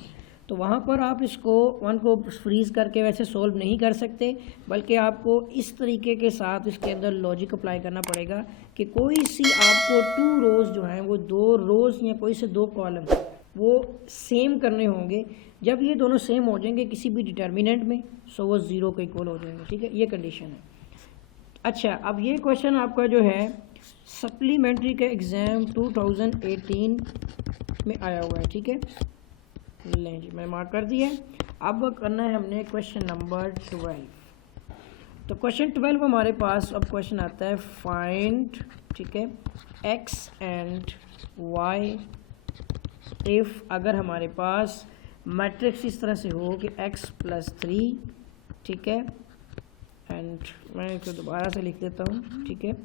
तो वहाँ पर आप इसको 1 को फ्रीज करके वैसे सॉल्व नहीं कर सकते, बल्कि आपको इस तरीके के साथ इसके अंदर लॉजिक अप्लाई करना पड़ेगा कि कोई सी आपको 2 रोज़ जो हैं वो 2 रोज़ या कोई से 2 कॉलम वो सेम करने होंगे। जब ये दोनों सेम हो जाएंगे किसी भी डिटर्मिनेंट में, सो वो 0 के इक्वल हो जाएंगे, ठीक है। ये कंडीशन है। अच्छा, अब ये क्वेश्चन आपका जो है सप्लीमेंट्री के एग्ज़ाम 2018 में आया हुआ है, ठीक है। लें जी, मैं मार्क कर दिया। अब करना है हमने क्वेश्चन नंबर 12। तो क्वेश्चन 12 हमारे पास अब क्वेश्चन आता है फाइंड, ठीक है, x एंड y इफ़, अगर हमारे पास मैट्रिक्स इस तरह से हो कि x प्लस 3, ठीक है, एंड मैं इसको दोबारा से लिख देता हूँ, ठीक है।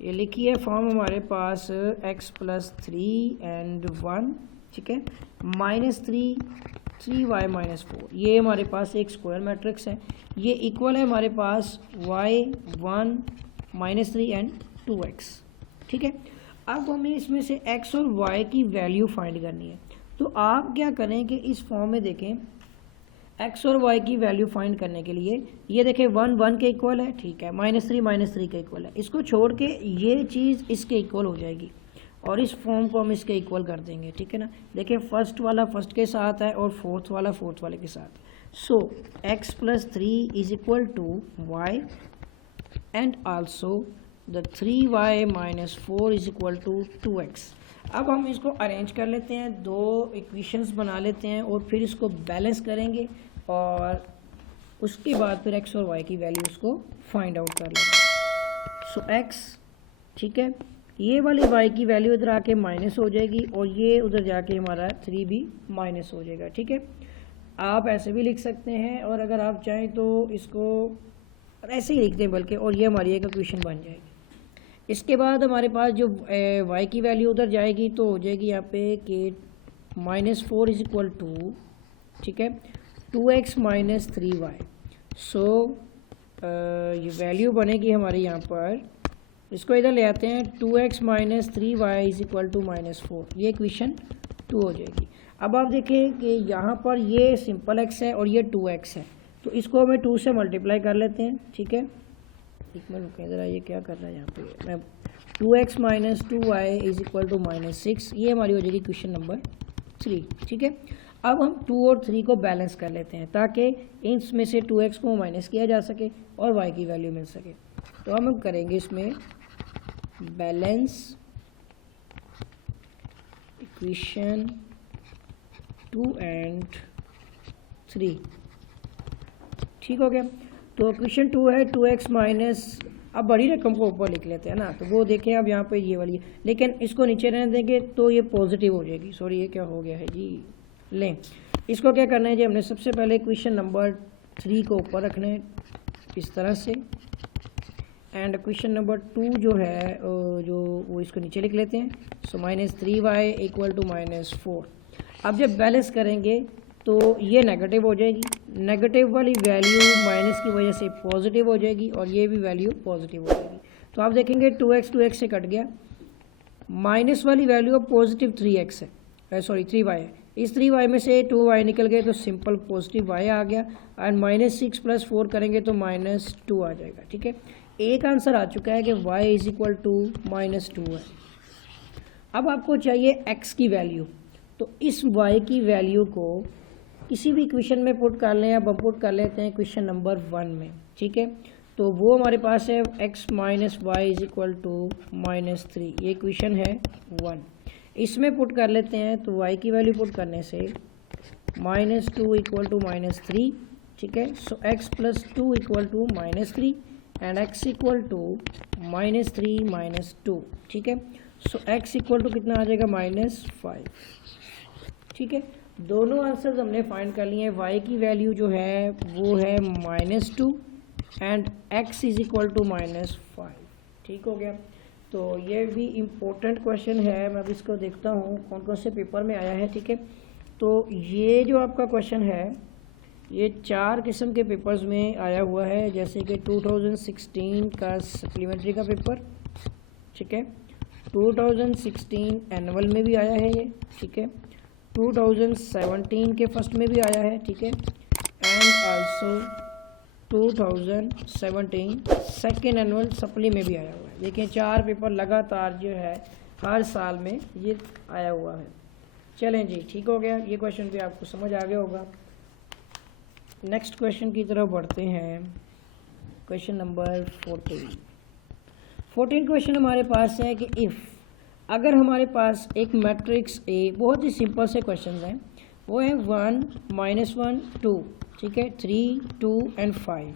ये लिखी है फॉर्म हमारे पास x प्लस 3 एंड 1, ठीक है, माइनस 3 3y माइनस 4, ये हमारे पास एक स्क्वायर मैट्रिक्स है। ये इक्वल है हमारे पास y 1 माइनस 3 एंड 2x, ठीक है। अब हमें इसमें से x और y की वैल्यू फाइंड करनी है। तो आप क्या करें कि इस फॉर्म में देखें x और y की वैल्यू फाइंड करने के लिए ये देखें 1 1 के इक्वल है, ठीक है, माइनस 3 के इक्वल है। इसको छोड़ के ये चीज़ इसके इक्वल हो जाएगी और इस फॉर्म को हम इसके इक्वल कर देंगे, ठीक है ना। देखिए फर्स्ट वाला फर्स्ट के साथ है और फोर्थ वाला फोर्थ वाले के साथ। So x plus 3 is equal to y and also the 3y minus 4 is equal to 2x। अब हम इसको अरेंज कर लेते हैं, दो इक्वेशंस बना लेते हैं और फिर इसको बैलेंस करेंगे और उसके बाद फिर x और y की वैल्यू उसको फाइंड आउट कर लेंगे। सो x, ठीक है, ये वाली y की वैल्यू इधर आके माइनस हो जाएगी और ये उधर जाके हमारा 3 भी माइनस हो जाएगा, ठीक है। आप ऐसे भी लिख सकते हैं और अगर आप चाहें तो इसको ऐसे ही लिख दें बल्कि, और ये हमारी एक इक्वेशन बन जाएगी। इसके बाद हमारे पास जो y की वैल्यू उधर जाएगी तो हो जाएगी यहाँ पे कि माइनस 4 इज इक्वल टू, ठीक है, 2x माइनस 3y। सो ये वैल्यू बनेगी हमारी यहाँ पर, इसको इधर ले आते हैं, 2x minus 3y is equal to minus 4, ये इक्वेशन 2 हो जाएगी। अब आप देखें कि यहाँ पर ये सिंपल x है और ये 2x है, तो इसको हमें 2 से मल्टीप्लाई कर लेते हैं, ठीक है। एक मिनट रुकें ज़रा, ये क्या कर रहा है यहाँ पे, मैं 2x minus 2y is equal to minus 6, ये हमारी हो जाएगी इक्वेशन नंबर 3, ठीक है। अब हम 2 और 3 को बैलेंस कर लेते हैं ताकि इसमें से 2x को माइनस किया जा सके और y की वैल्यू मिल सके। तो हम करेंगे इसमें बैलेंस इक्वेशन 2 एंड 3, ठीक हो गया। तो इक्वेशन 2 है 2x माइनस, अब बड़ी रकम को ऊपर लिख लेते हैं ना, तो वो देखें अब यहाँ पे ये वाली, लेकिन इसको नीचे रहने देंगे तो ये पॉजिटिव हो जाएगी। सॉरी, ये क्या हो गया है जी, लें इसको क्या करना है जी, हमने सबसे पहले इक्वेशन नंबर 3 को ऊपर रखना है इस तरह से। एंड क्वेश्चन नंबर 2 जो है जो वो इसको नीचे लिख लेते हैं। सो -3y इक्वल टू -4। अब जब बैलेंस करेंगे तो ये नेगेटिव हो जाएगी, नेगेटिव वाली वैल्यू माइनस की वजह से पॉजिटिव हो जाएगी और ये भी वैल्यू पॉजिटिव हो जाएगी। तो आप देखेंगे 2x से कट गया, माइनस वाली वैल्यू अब पॉजिटिव 3x है, सॉरी 3y है। इस 3y में से 2y निकल गए तो सिंपल पॉजिटिव y आ गया। एंड -6 + 4 करेंगे तो -2 आ जाएगा। ठीक है, एक आंसर आ चुका है कि y इज इक्वल टू -2 है। अब आपको चाहिए x की वैल्यू, तो इस y की वैल्यू को किसी भी इक्वेशन में पुट कर लें। अब हम पुट कर लेते हैं क्वेश्चन नंबर 1 में। ठीक है, तो वो हमारे पास है x - y is equal to -3। ये इक्वेशन है 1। इसमें पुट कर लेते हैं तो y की वैल्यू पुट करने से -2 इक्वल टू -3। ठीक है, so x + 2 equal to -3 and x equal to -3 - 2। ठीक है, सो x इक्वल टू कितना आ जाएगा -5। ठीक है, दोनों आंसर्स हमने फाइंड कर लिए हैं। y की वैल्यू जो है वो है -2 and x is equal to -5। ठीक हो गया, तो ये भी इम्पोर्टेंट क्वेश्चन है। मैं अब इसको देखता हूँ कौन कौन से पेपर में आया है। ठीक है, तो ये जो आपका क्वेश्चन है ये 4 किस्म के पेपर्स में आया हुआ है, जैसे कि 2016 का सप्लीमेंट्री का पेपर। ठीक है, 2016 एनुअल में भी आया है ये। ठीक है, 2017 के फर्स्ट में भी आया है। ठीक है, and also 2017 second annual supply में भी आया हुआ है। देखिए 4 पेपर लगातार जो है हर साल में ये आया हुआ है। चलें जी, ठीक हो गया, ये क्वेश्चन भी आपको समझ आ गया होगा। नेक्स्ट क्वेश्चन की तरफ बढ़ते हैं। क्वेश्चन नंबर 14 क्वेश्चन हमारे पास है कि इफ़, अगर हमारे पास एक मैट्रिक्स ए, बहुत ही सिंपल से क्वेश्चन हैं, वो है 1 -1 2। ठीक है, 3 2 एंड 5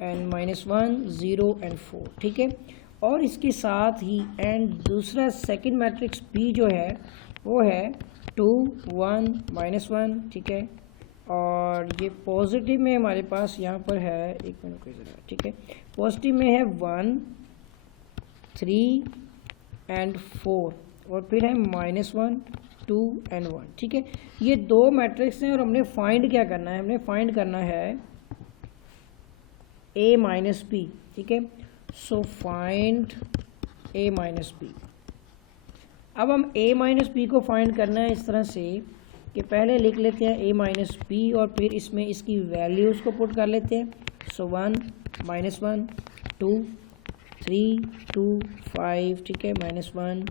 एंड -1 0 एंड 4। ठीक है, और इसके साथ ही एंड दूसरा सेकंड मैट्रिक्स बी जो है वो है 2 1 -1। ठीक है, और ये पॉजिटिव में हमारे पास यहाँ पर है, एक मिनट को ज़रा। ठीक है, पॉजिटिव में है 1 3 एंड 4 और फिर है -1 2 एंड 1। ठीक है, ये 2 मैट्रिक्स हैं और हमने फाइंड क्या करना है, हमने फाइंड करना है a - b। ठीक है, सो फाइंड a - b। अब हम a - b को फाइंड करना है इस तरह से कि पहले लिख लेते हैं a - b और फिर इसमें इसकी वैल्यूज़ को पुट कर लेते हैं। सो 1 -1 2 3 2 5। ठीक है, -1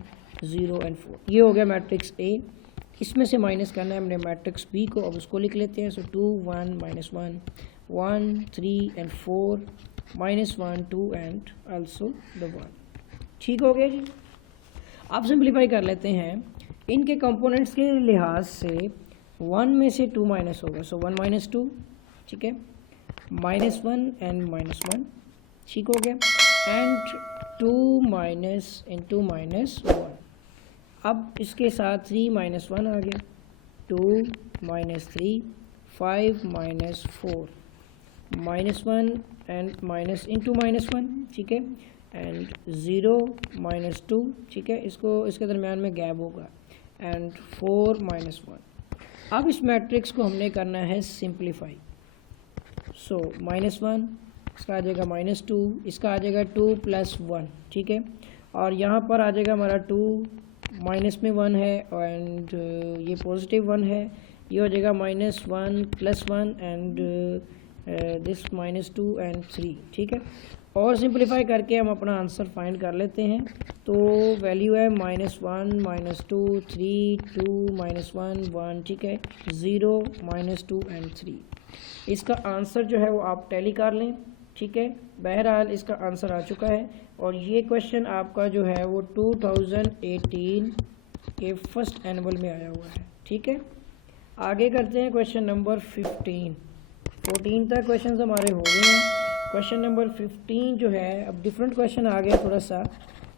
0 एंड 4। ये हो गया मैट्रिक्स ए। इसमें से माइनस करना है हमने मैट्रिक्स बी को, अब उसको लिख लेते हैं। सो 2 1 -1 1 3 एंड 4 -1 2 एंड आल्सो द 1। ठीक हो गया जी। अब सिंप्लीफाई कर लेते हैं इनके कंपोनेंट्स के लिहाज से। 1 में से 2 माइनस होगा, सो 1 - 2। ठीक है, -1 एंड -1। ठीक हो गया, एंड 2 - -1। अब इसके साथ 3 - 1 आ गया, 2 - 3 5 - 4 -1 एंड -1। ठीक है, एंड 0 - 2। ठीक है, इसको इसके दरमियान में गैप होगा, एंड 4 - 1। अब इस मैट्रिक्स को हमने करना है सिंप्लीफाई। सो -1 इसका आ जाएगा -2, इसका आ जाएगा 2 + 1। ठीक है, और यहाँ पर आ जाएगा हमारा 2 माइनस में 1 है एंड ये पॉजिटिव 1 है, ये हो जाएगा -1 + 1 एंड दिस -2 एंड 3। ठीक है, और सिंप्लीफाई करके हम अपना आंसर फाइंड कर लेते हैं। तो वैल्यू है -1 -2 3 2 -1 1। ठीक है, 0 -2 एंड 3। इसका आंसर जो है वो आप टैली कर लें। ठीक है, बहरहाल इसका आंसर आ चुका है और ये क्वेश्चन आपका जो है वो 2018 के फर्स्ट एनुअल में आया हुआ है। ठीक है, आगे करते हैं क्वेश्चन नंबर 15। 14 तक क्वेश्चन हमारे हो गए हैं। क्वेश्चन नंबर 15 जो है, अब डिफरेंट क्वेश्चन आ गया थोड़ा सा,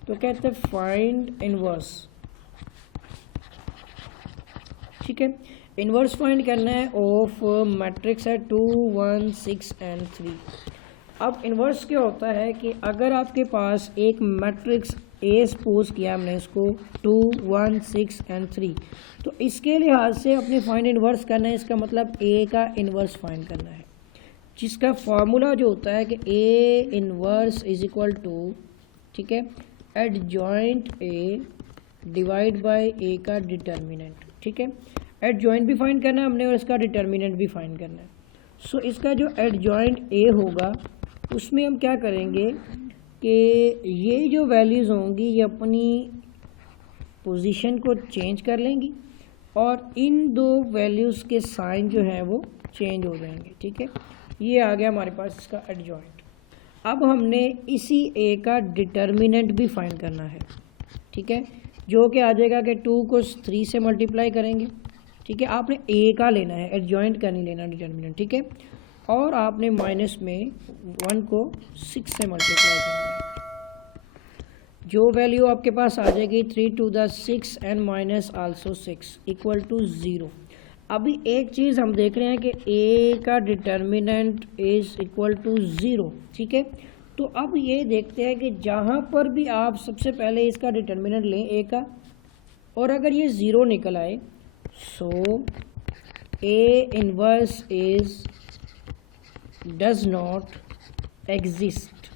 तो कहते हैं फाइंड इनवर्स। ठीक है, इन्वर्स फाइंड करना है ऑफ मैट्रिक्स है 2 1 6 एंड 3। अब इन्वर्स क्या होता है कि अगर आपके पास एक मैट्रिक्स ए सपोज किया हमने इसको 2 1 6 एंड 3, तो इसके लिहाज से अपने फाइंड इन्वर्स करना है। इसका मतलब ए का इन्वर्स फाइंड करना है, जिसका फार्मूला जो होता है कि A inverse is equal to, ठीक है, एडजॉइंट ए डिवाइड बाय ए का डिटर्मिनेंट। ठीक है, एडजॉइंट भी फाइंड करना है हमने और इसका डिटर्मिनेंट भी फाइंड करना है। सो इसका जो एडजॉइंट ए होगा उसमें हम क्या करेंगे कि ये जो वैल्यूज़ होंगी ये अपनी पोजीशन को चेंज कर लेंगी और इन दो वैल्यूज़ के साइन जो है वो चेंज हो जाएंगे। ठीक है, ये आ गया हमारे पास इसका एडजॉइंट। अब हमने इसी ए का डिटर्मिनेंट भी फाइंड करना है। ठीक है, जो कि आ जाएगा कि 2 को 3 से मल्टीप्लाई करेंगे। ठीक है, आपने ए का लेना है, एडजॉइंट का नहीं लेना डिटर्मिनेंट। ठीक है, और आपने माइनस में 1 को 6 से मल्टीप्लाई करना है। जो वैल्यू आपके पास आ जाएगी 3 to the 6 and minus also 6 equal to 0। अभी एक चीज़ हम देख रहे हैं कि ए का डिटर्मिनेंट इज इक्वल टू 0। ठीक है, तो अब ये देखते हैं कि जहाँ पर भी आप सबसे पहले इसका डिटर्मिनेंट लें ए का, और अगर ये 0 निकल आए, so A inverse is does not exist,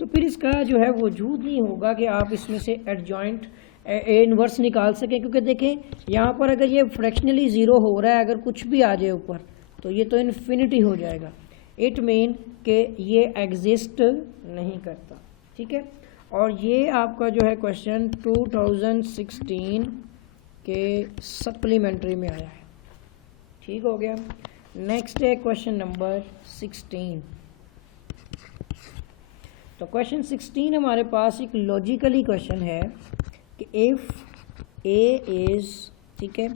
तो फिर इसका जो है वजूद नहीं होगा कि आप इसमें से एडजॉइंट ए इनवर्स निकाल सकें। क्योंकि देखें यहाँ पर अगर ये फ्रैक्शनली ज़ीरो हो रहा है, अगर कुछ भी आ जाए ऊपर तो ये तो इन्फिनिटी हो जाएगा। इट मीन कि ये एग्जिस्ट नहीं करता। ठीक है, और ये आपका जो है क्वेश्चन 2016 के सप्लीमेंट्री में आया है। ठीक हो गया। नेक्स्ट है क्वेश्चन नंबर 16। तो क्वेश्चन 16 हमारे पास एक लॉजिकली क्वेश्चन है कि इफ ए इज, ठीक है,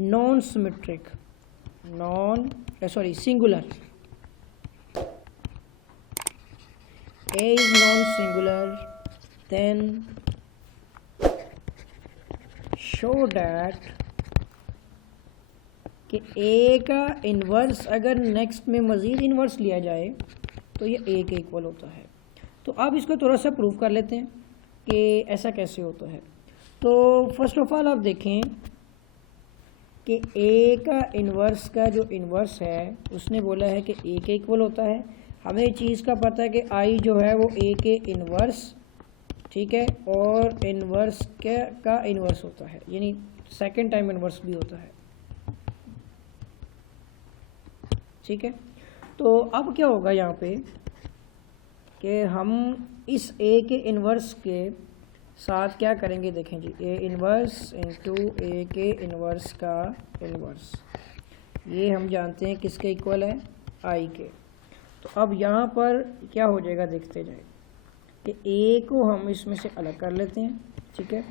non symmetric, singular, A is non singular, then show that कि ए का इन्वर्स अगर नेक्स्ट में मज़ीद इन्वर्स लिया जाए तो ये ए के इक्वल होता है। तो अब इसको थोड़ा सा प्रूव कर लेते हैं कि ऐसा कैसे होता है। तो फर्स्ट ऑफ ऑल आप देखें कि ए का इन्वर्स का जो इन्वर्स है उसने बोला है कि ए के इक्वल होता है। हमें चीज़ का पता है कि आई जो है वो ए के इन्वर्स, ठीक है, और इन्वर्स का इन्वर्स होता है, यानी सेकंड टाइम इन्वर्स भी होता है। ठीक है, तो अब क्या होगा यहाँ पे कि हम इस ए के इन्वर्स के साथ क्या करेंगे, देखें जी, ए इन्वर्स इंटू ए के इन्वर्स का इन्वर्स, ये हम जानते हैं किसके इक्वल है, आई के। तो अब यहाँ पर क्या हो जाएगा देखते जाए कि ए को हम इसमें से अलग कर लेते हैं। ठीक है,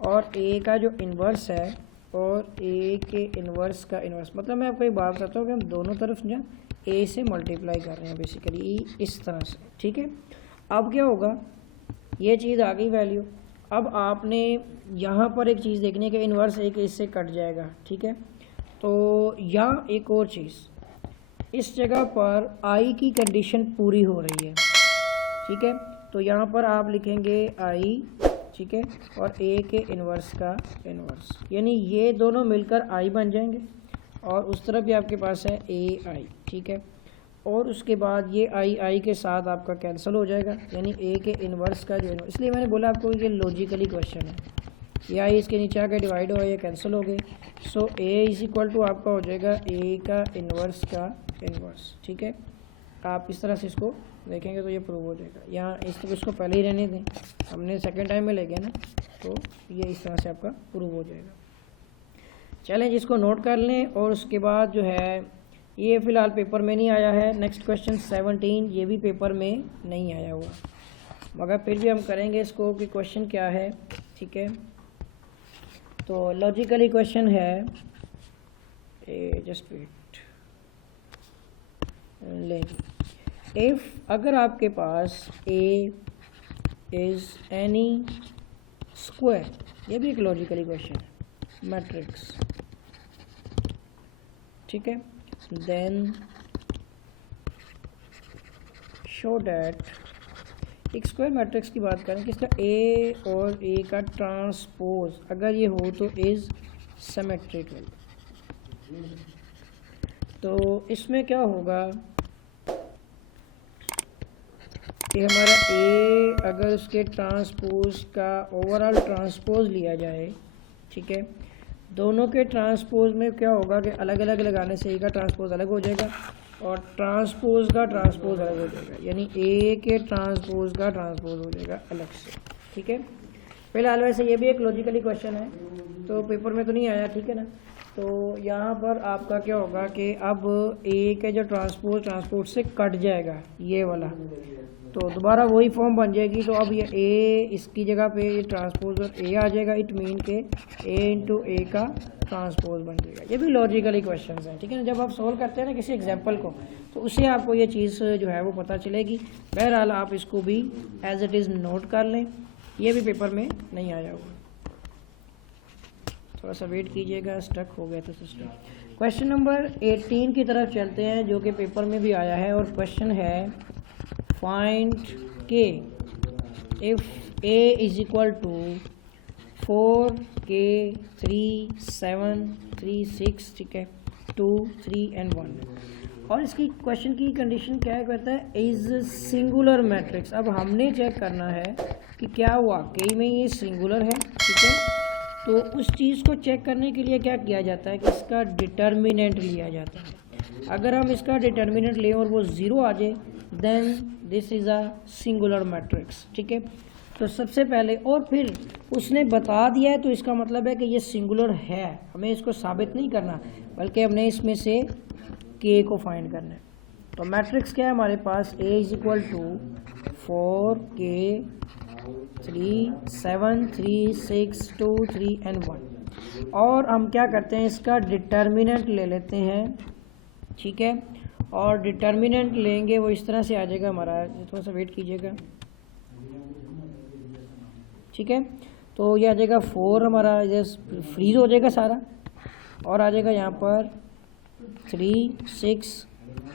और ए का जो इन्वर्स है और ए के इन्वर्स का इन्वर्स, मतलब मैं आपको एक बात बताता हूँ कि हम दोनों तरफ जो ए से मल्टीप्लाई कर रहे हैं बेसिकली इस तरह से। ठीक है, अब क्या होगा, ये चीज़ आ गई वैल्यू। अब आपने यहाँ पर एक चीज़ देखनी है कि इन्वर्स ए के इससे कट जाएगा। ठीक है, तो यहाँ एक और चीज़, इस जगह पर आई की कंडीशन पूरी हो रही है। ठीक है, तो यहाँ पर आप लिखेंगे आई, ठीक है, और ए के इन्वर्स का इन्वर्स, यानी ये दोनों मिलकर आई बन जाएंगे और उस तरफ भी आपके पास है ए आई। ठीक है, और उसके बाद ये आई के साथ आपका कैंसिल हो जाएगा, यानी ए के इन्वर्स का जो इन्वर्स, इसलिए मैंने बोला आपको ये लॉजिकली क्वेश्चन है। ये आई इसके नीचे आके डिवाइड हो, ये कैंसिल हो गए। सो ए इज इक्वल टू आपका हो जाएगा ए का इन्वर्स का इन्वर्स। ठीक है, आप इस तरह से इसको देखेंगे तो ये प्रूव हो जाएगा। यहाँ इसको पहले ही रहने दें, हमने सेकंड टाइम में ले गए ना, तो ये इस तरह से आपका प्रूव हो जाएगा। चलें जिसको नोट कर लें, और उसके बाद जो है ये फ़िलहाल पेपर में नहीं आया है। नेक्स्ट क्वेश्चन 17, ये भी पेपर में नहीं आया हुआ, मगर फिर भी हम करेंगे इसको कि क्वेश्चन क्या है। ठीक है, तो लॉजिकली क्वेश्चन है, जस्ट वेट, लेंगे इफ़, अगर आपके पास ए इज़ एनी स्क्वायर, ये भी एक लॉजिकली क्वेश्चन है, मैट्रिक्स ठीक है। देन शो डैट, एक स्क्वायर मैट्रिक्स की बात करें कि इसका ए और ए का ट्रांसपोज अगर ये हो तो इज़ सिमेट्रिकल। तो इसमें क्या होगा कि हमारा ए अगर उसके ट्रांसपोज का ओवरऑल ट्रांसपोज लिया जाए, ठीक है, दोनों के ट्रांसपोज में क्या होगा कि अलग अलग लगाने से ए का ट्रांसपोज अलग हो जाएगा और ट्रांसपोज का ट्रांसपोज अलग हो जाएगा, यानी ए के ट्रांसपोज का ट्रांसपोज हो जाएगा अलग से, ठीक है। फिलहाल वैसे ये भी एक लॉजिकली क्वेश्चन है, तो पेपर में तो नहीं आया, ठीक है ना। तो यहाँ पर आपका क्या होगा कि अब ए के जो ट्रांसपोज से कट जाएगा ये वाला, तो दोबारा वही फॉर्म बन जाएगी। तो अब ये ए इसकी जगह पे ये ट्रांसपोज और ए आ जाएगा, इट मीन के ए इंटू ए का ट्रांसपोज बन जाएगा। ये भी लॉजिकली क्वेश्चन हैं, ठीक है ना। जब आप सॉल्व करते हैं ना किसी एग्जांपल को, तो उससे आपको ये चीज़ जो है वो पता चलेगी। बहरहाल आप इसको भी एज इट इज़ नोट कर लें, ये भी पेपर में नहीं आया हुआ, थोड़ा सा वेट कीजिएगा, स्टक हो गया था सिस्टम। क्वेश्चन नंबर 18 की तरफ चलते हैं, जो कि पेपर में भी आया है, और क्वेश्चन है find k if A is equal to 4k 3 7 3 6, ठीक है, 2 3 एंड 1। और इसकी क्वेश्चन की कंडीशन क्या करता है, इज सिंगुलर मैट्रिक्स। अब हमने चेक करना है कि क्या वाकई में ये सिंगुलर है, ठीक है। तो उस चीज़ को चेक करने के लिए क्या किया जाता है कि इसका डिटर्मिनेंट लिया जाता है। अगर हम इसका डिटर्मिनेंट लें और वो ज़ीरो आ जाए, then this is a singular matrix, ठीक है। तो सबसे पहले, और फिर उसने बता दिया है तो इसका मतलब है कि ये सिंगुलर है, हमें इसको साबित नहीं करना, बल्कि हमने इसमें से के को फाइंड करना है। तो मैट्रिक्स क्या है हमारे पास, A is equal to 4k 3 7 3 6 2 3 and 1। और हम क्या करते हैं, इसका डिटर्मिनेंट ले लेते हैं, ठीक है। और डिटर्मिनेंट लेंगे वो इस तरह से आ जाएगा हमारा, थोड़ा सा वेट कीजिएगा, ठीक है। तो ये आ जाएगा 4 हमारा, ये फ्रीज हो जाएगा सारा, और आ जाएगा यहाँ पर 3 6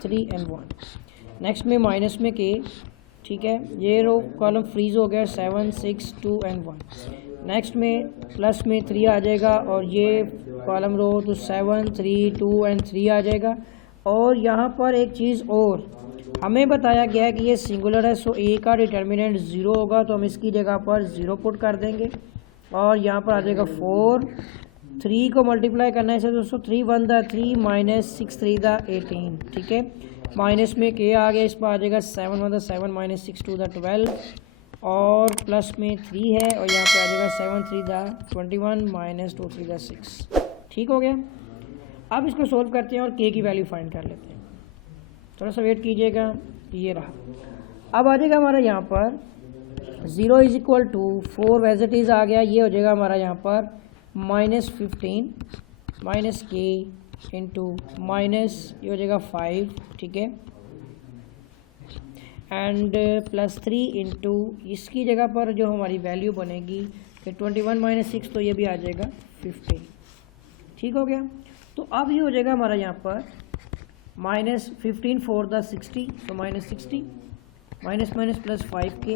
3 एंड 1। नेक्स्ट में माइनस में के, ठीक है, ये रो कॉलम फ्रीज हो गया 7 6 2 एंड 1। नेक्स्ट में प्लस में 3 आ जाएगा, और ये कॉलम रो तो 7 3 2 एंड 3 आ जाएगा। और यहाँ पर एक चीज़ और हमें बताया गया है कि ये सिंगुलर है, सो ए का डिटर्मिनेंट 0 होगा, तो हम इसकी जगह पर 0 पुट कर देंगे। और यहाँ पर आ जाएगा 4, 3 को मल्टीप्लाई करना है इसे दोस्तों, 3 1 दा 3 माइनस 6 3 दा 18, ठीक है। माइनस में के आ गया, इस पर आ जाएगा 7 1 दा 7 माइनस 6 2 दा 12, और प्लस में 3 है, और यहाँ पे आ जाएगा 7 3 दा 21 माइनस 2 3 दा 6, ठीक हो गया। अब इसको सोल्व करते हैं और के की वैल्यू फाइंड कर लेते हैं, थोड़ा सा वेट कीजिएगा, ये रहा। अब आ जाएगा हमारा यहाँ पर 0 is equal to 4 as it is आ गया, ये हो जाएगा हमारा यहाँ पर -15 माइनस के इंटू माइनस ये हो जाएगा 5, ठीक है, एंड प्लस 3 इंटू इसकी जगह पर जो हमारी वैल्यू बनेगी कि 21 माइनस 6, तो ये भी आ जाएगा 15, ठीक हो गया। तो अब ये हो जाएगा हमारा यहाँ पर -15 4 दा 60, तो -60 minus minus plus 5k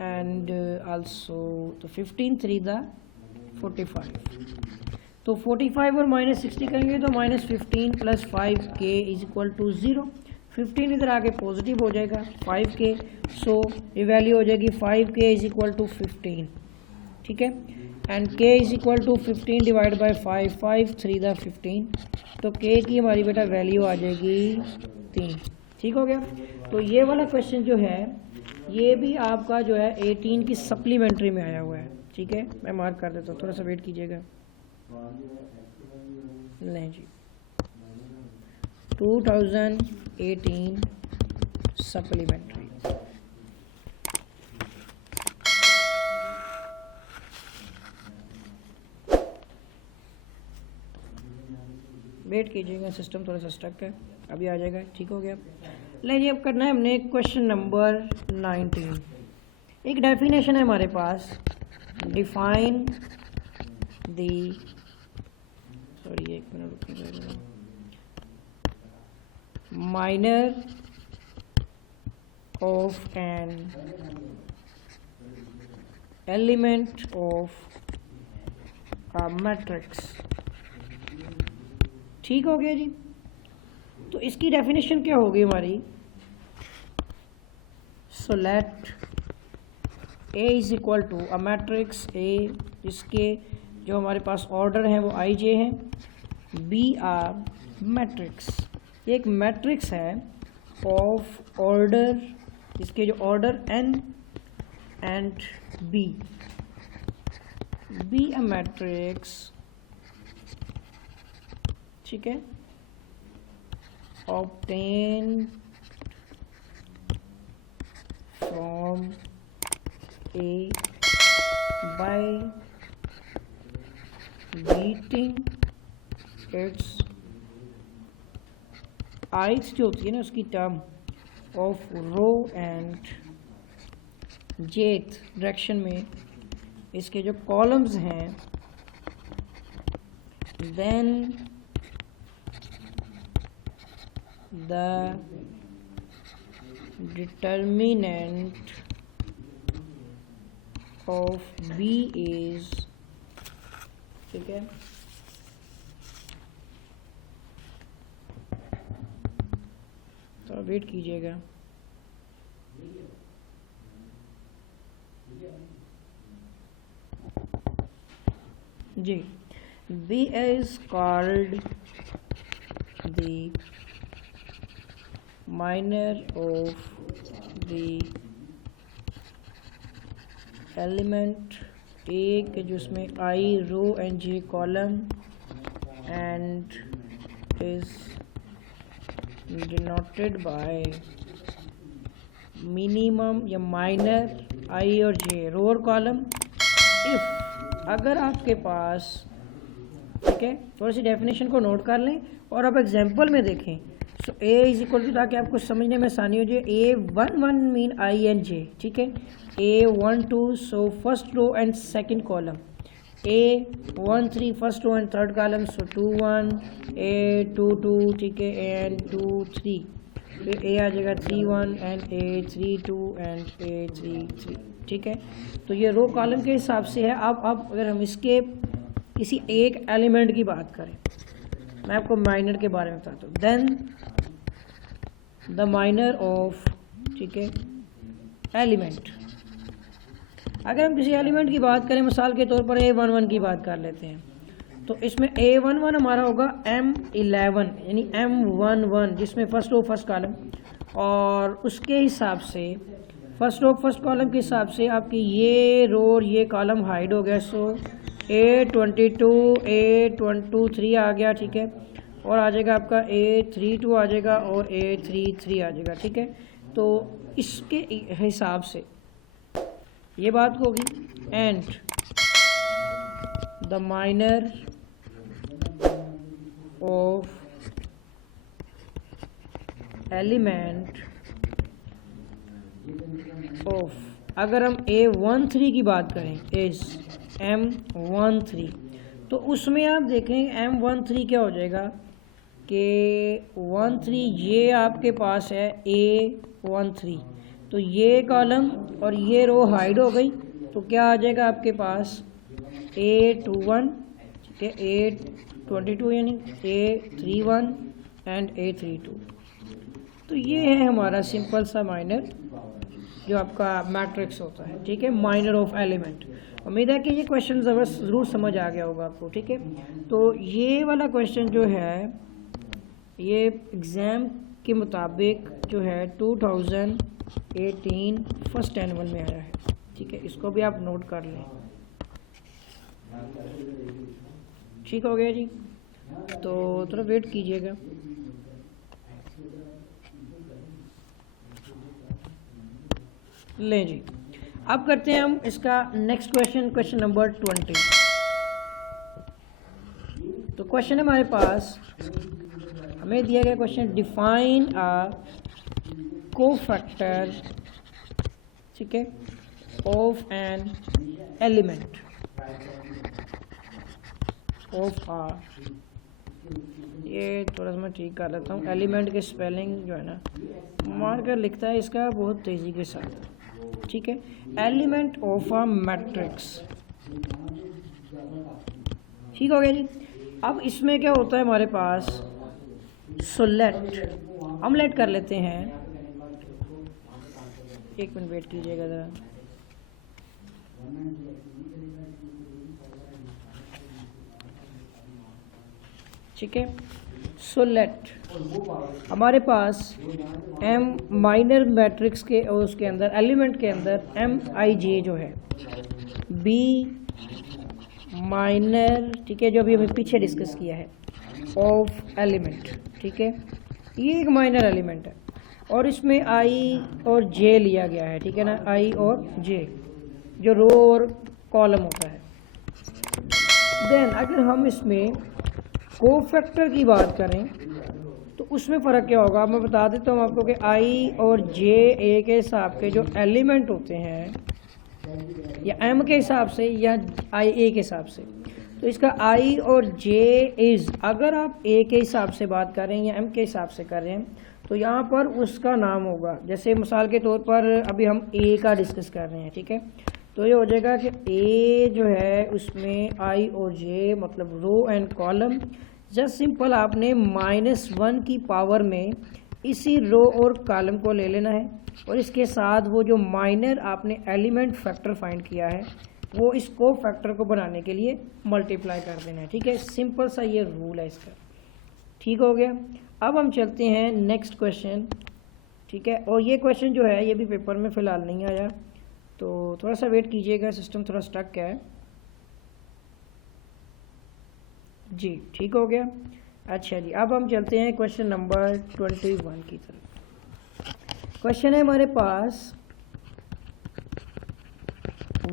and also तो 15 3 दा 45, तो 45 और -60 करेंगे तो -15 plus 5k is equal to 0। 15 इधर आके पॉजिटिव हो जाएगा 5k, सो ये वैल्यू हो जाएगी 5k इज इक्वल टू 15, ठीक है, and k is equal to 15 divide by 5, 5 3 दा 15, तो k की हमारी बेटा वैल्यू आ जाएगी 3, ठीक हो गया। तो ये वाला क्वेश्चन जो है ये भी आपका जो है 18 की सप्लीमेंट्री में आया हुआ है, ठीक है, मैं मार्क कर देता हूँ, थोड़ा सा वेट कीजिएगा। नहीं जी, 2018 सप्लीमेंट्री, वेट कीजिएगा, सिस्टम थोड़ा सा स्टक है, अभी आ जाएगा, ठीक हो गया। लेकिन अब करना है हमने क्वेश्चन नंबर 19। एक डेफिनेशन है हमारे पास, डिफाइन दी, सॉरी एक minute रुकिएगा, minor of an element of a matrix। ठीक हो गया जी। तो इसकी डेफिनेशन क्या होगी हमारी? So let A is equal to a matrix A जिसके जो हमारे पास ऑर्डर है वो आई जे है, बी आर मैट्रिक्स, एक मैट्रिक्स है ऑफ ऑर्डर जिसके जो order n and be a matrix, ठीक है, obtain from A by beating its ith जो होती है ना उसकी term of row and jth direction में इसके जो कॉलम्स हैं, then the determinant of B is, ठीक है, तो वेट कीजिएगा। जी, B is called the minor of the element A के जिसमें I row and J column and is denoted by minimum या minor I और J रो और कॉलम। इफ अगर आपके पास, ठीक है, थोड़ी सी डेफिनेशन को नोट कर लें और आप एग्जांपल में देखें। सो A इज इक्वल टू, ताकि आपको समझने में आसानी हो जाए, A11 mean I and J, ठीक है, A12 so first row and second column, A13 first row and third column, so 21, A22, ठीक है, एंड 23, फिर A आ जाएगा 31 एंड A32 एंड A33, ठीक है। तो ये रो कॉलम के हिसाब से है। अब अगर हम इसके किसी एक एलिमेंट की बात करें, मैं आपको माइनर के बारे में बताता हूँ। देन द माइनर ऑफ, ठीक है, एलिमेंट, अगर हम किसी एलिमेंट की बात करें, मिसाल के तौर पर A11 की बात कर लेते हैं, तो इसमें A11 हमारा होगा M11 यानी M11 जिसमें फर्स्ट रो फर्स्ट कॉलम, और उसके हिसाब से फर्स्ट रो फर्स्ट कॉलम के हिसाब से आपकी ये रो और ये कॉलम हाइड हो गया। सो A22 A23 आ गया, ठीक है, और आ जाएगा आपका A32 आ जाएगा और A33 आ जाएगा, ठीक है। तो इसके हिसाब से ये बात होगी। And the minor of element of, अगर हम A13 की बात करें इज M13, तो उसमें आप देखें M13 क्या हो जाएगा कि 13 ये आपके पास है A13, तो ये कॉलम और ये रो हाइड हो गई, तो क्या आ जाएगा आपके पास A21, ठीक है, A22 यानी A31 एंड A32। तो ये है हमारा सिंपल सा माइनर जो आपका मैट्रिक्स होता है, ठीक है, माइनर ऑफ एलिमेंट। उम्मीद है कि ये क्वेश्चन ज़रूर समझ आ गया होगा आपको, ठीक है। तो ये वाला क्वेश्चन जो है ये एग्ज़ाम के मुताबिक जो है 2018 फर्स्ट एनुअल में आया है, ठीक है, इसको भी आप नोट कर लें। ठीक हो गया जी। तो थोड़ा वेट कीजिएगा। लें जी, अब करते हैं हम इसका नेक्स्ट क्वेश्चन, क्वेश्चन नंबर 20। तो क्वेश्चन है हमारे पास, हमें दिया गया क्वेश्चन, डिफाइन अ कोफैक्टर, ठीक है, of an element of a ये थोड़ा सा मैं ठीक कर लेता हूँ। एलिमेंट के स्पेलिंग जो है ना मार्कर लिखता है इसका बहुत तेज़ी के साथ, ठीक है। एलिमेंट ऑफ अ मैट्रिक्स, ठीक हो गया जी। अब इसमें क्या होता है हमारे पास, सो लेट, हम लेट कर लेते हैं, एक मिनट वेट कीजिएगा ज़रा। ठीक है, सो लेट हमारे पास एम माइनर मैट्रिक्स के और उसके अंदर एलिमेंट के अंदर एम आई जे जो है बी माइनर, ठीक है, जो अभी हमें पीछे डिस्कस किया है, ऑफ एलिमेंट, ठीक है। ये एक माइनर एलिमेंट है और इसमें आई और जे लिया गया है, ठीक है ना, आई और जे जो रो और कॉलम होता है। देन अगर हम इसमें कोफैक्टर की बात करें तो उसमें फ़र्क क्या होगा, मैं बता देता हूँ आपको कि आई और जे ए के हिसाब के जो एलिमेंट होते हैं, या एम के हिसाब से या आई ए के हिसाब से, तो इसका आई और जे इज़, अगर आप ए के हिसाब से बात कर रहे हैं या एम के हिसाब से कर रहे हैं तो यहाँ पर उसका नाम होगा, जैसे मिसाल के तौर पर अभी हम ए का डिस्कस कर रहे हैं, ठीक है। तो ये हो जाएगा कि ए जो है उसमें आई और जे मतलब row and column, just simple आपने -1 की पावर में इसी रो और कॉलम को ले लेना है और इसके साथ वो जो माइनर आपने एलिमेंट फैक्टर फाइंड किया है वो इस को फैक्टर को बनाने के लिए मल्टीप्लाई कर देना है, ठीक है। सिंपल सा ये रूल है इसका, ठीक हो गया। अब हम चलते हैं नेक्स्ट क्वेश्चन, ठीक है। और ये क्वेश्चन जो है ये भी पेपर में फ़िलहाल नहीं आया, तो थोड़ा सा वेट कीजिएगा, सिस्टम थोड़ा स्टक है जी, ठीक हो गया। अच्छा जी, अब हम चलते हैं क्वेश्चन नंबर 21 की तरफ। क्वेश्चन है हमारे पास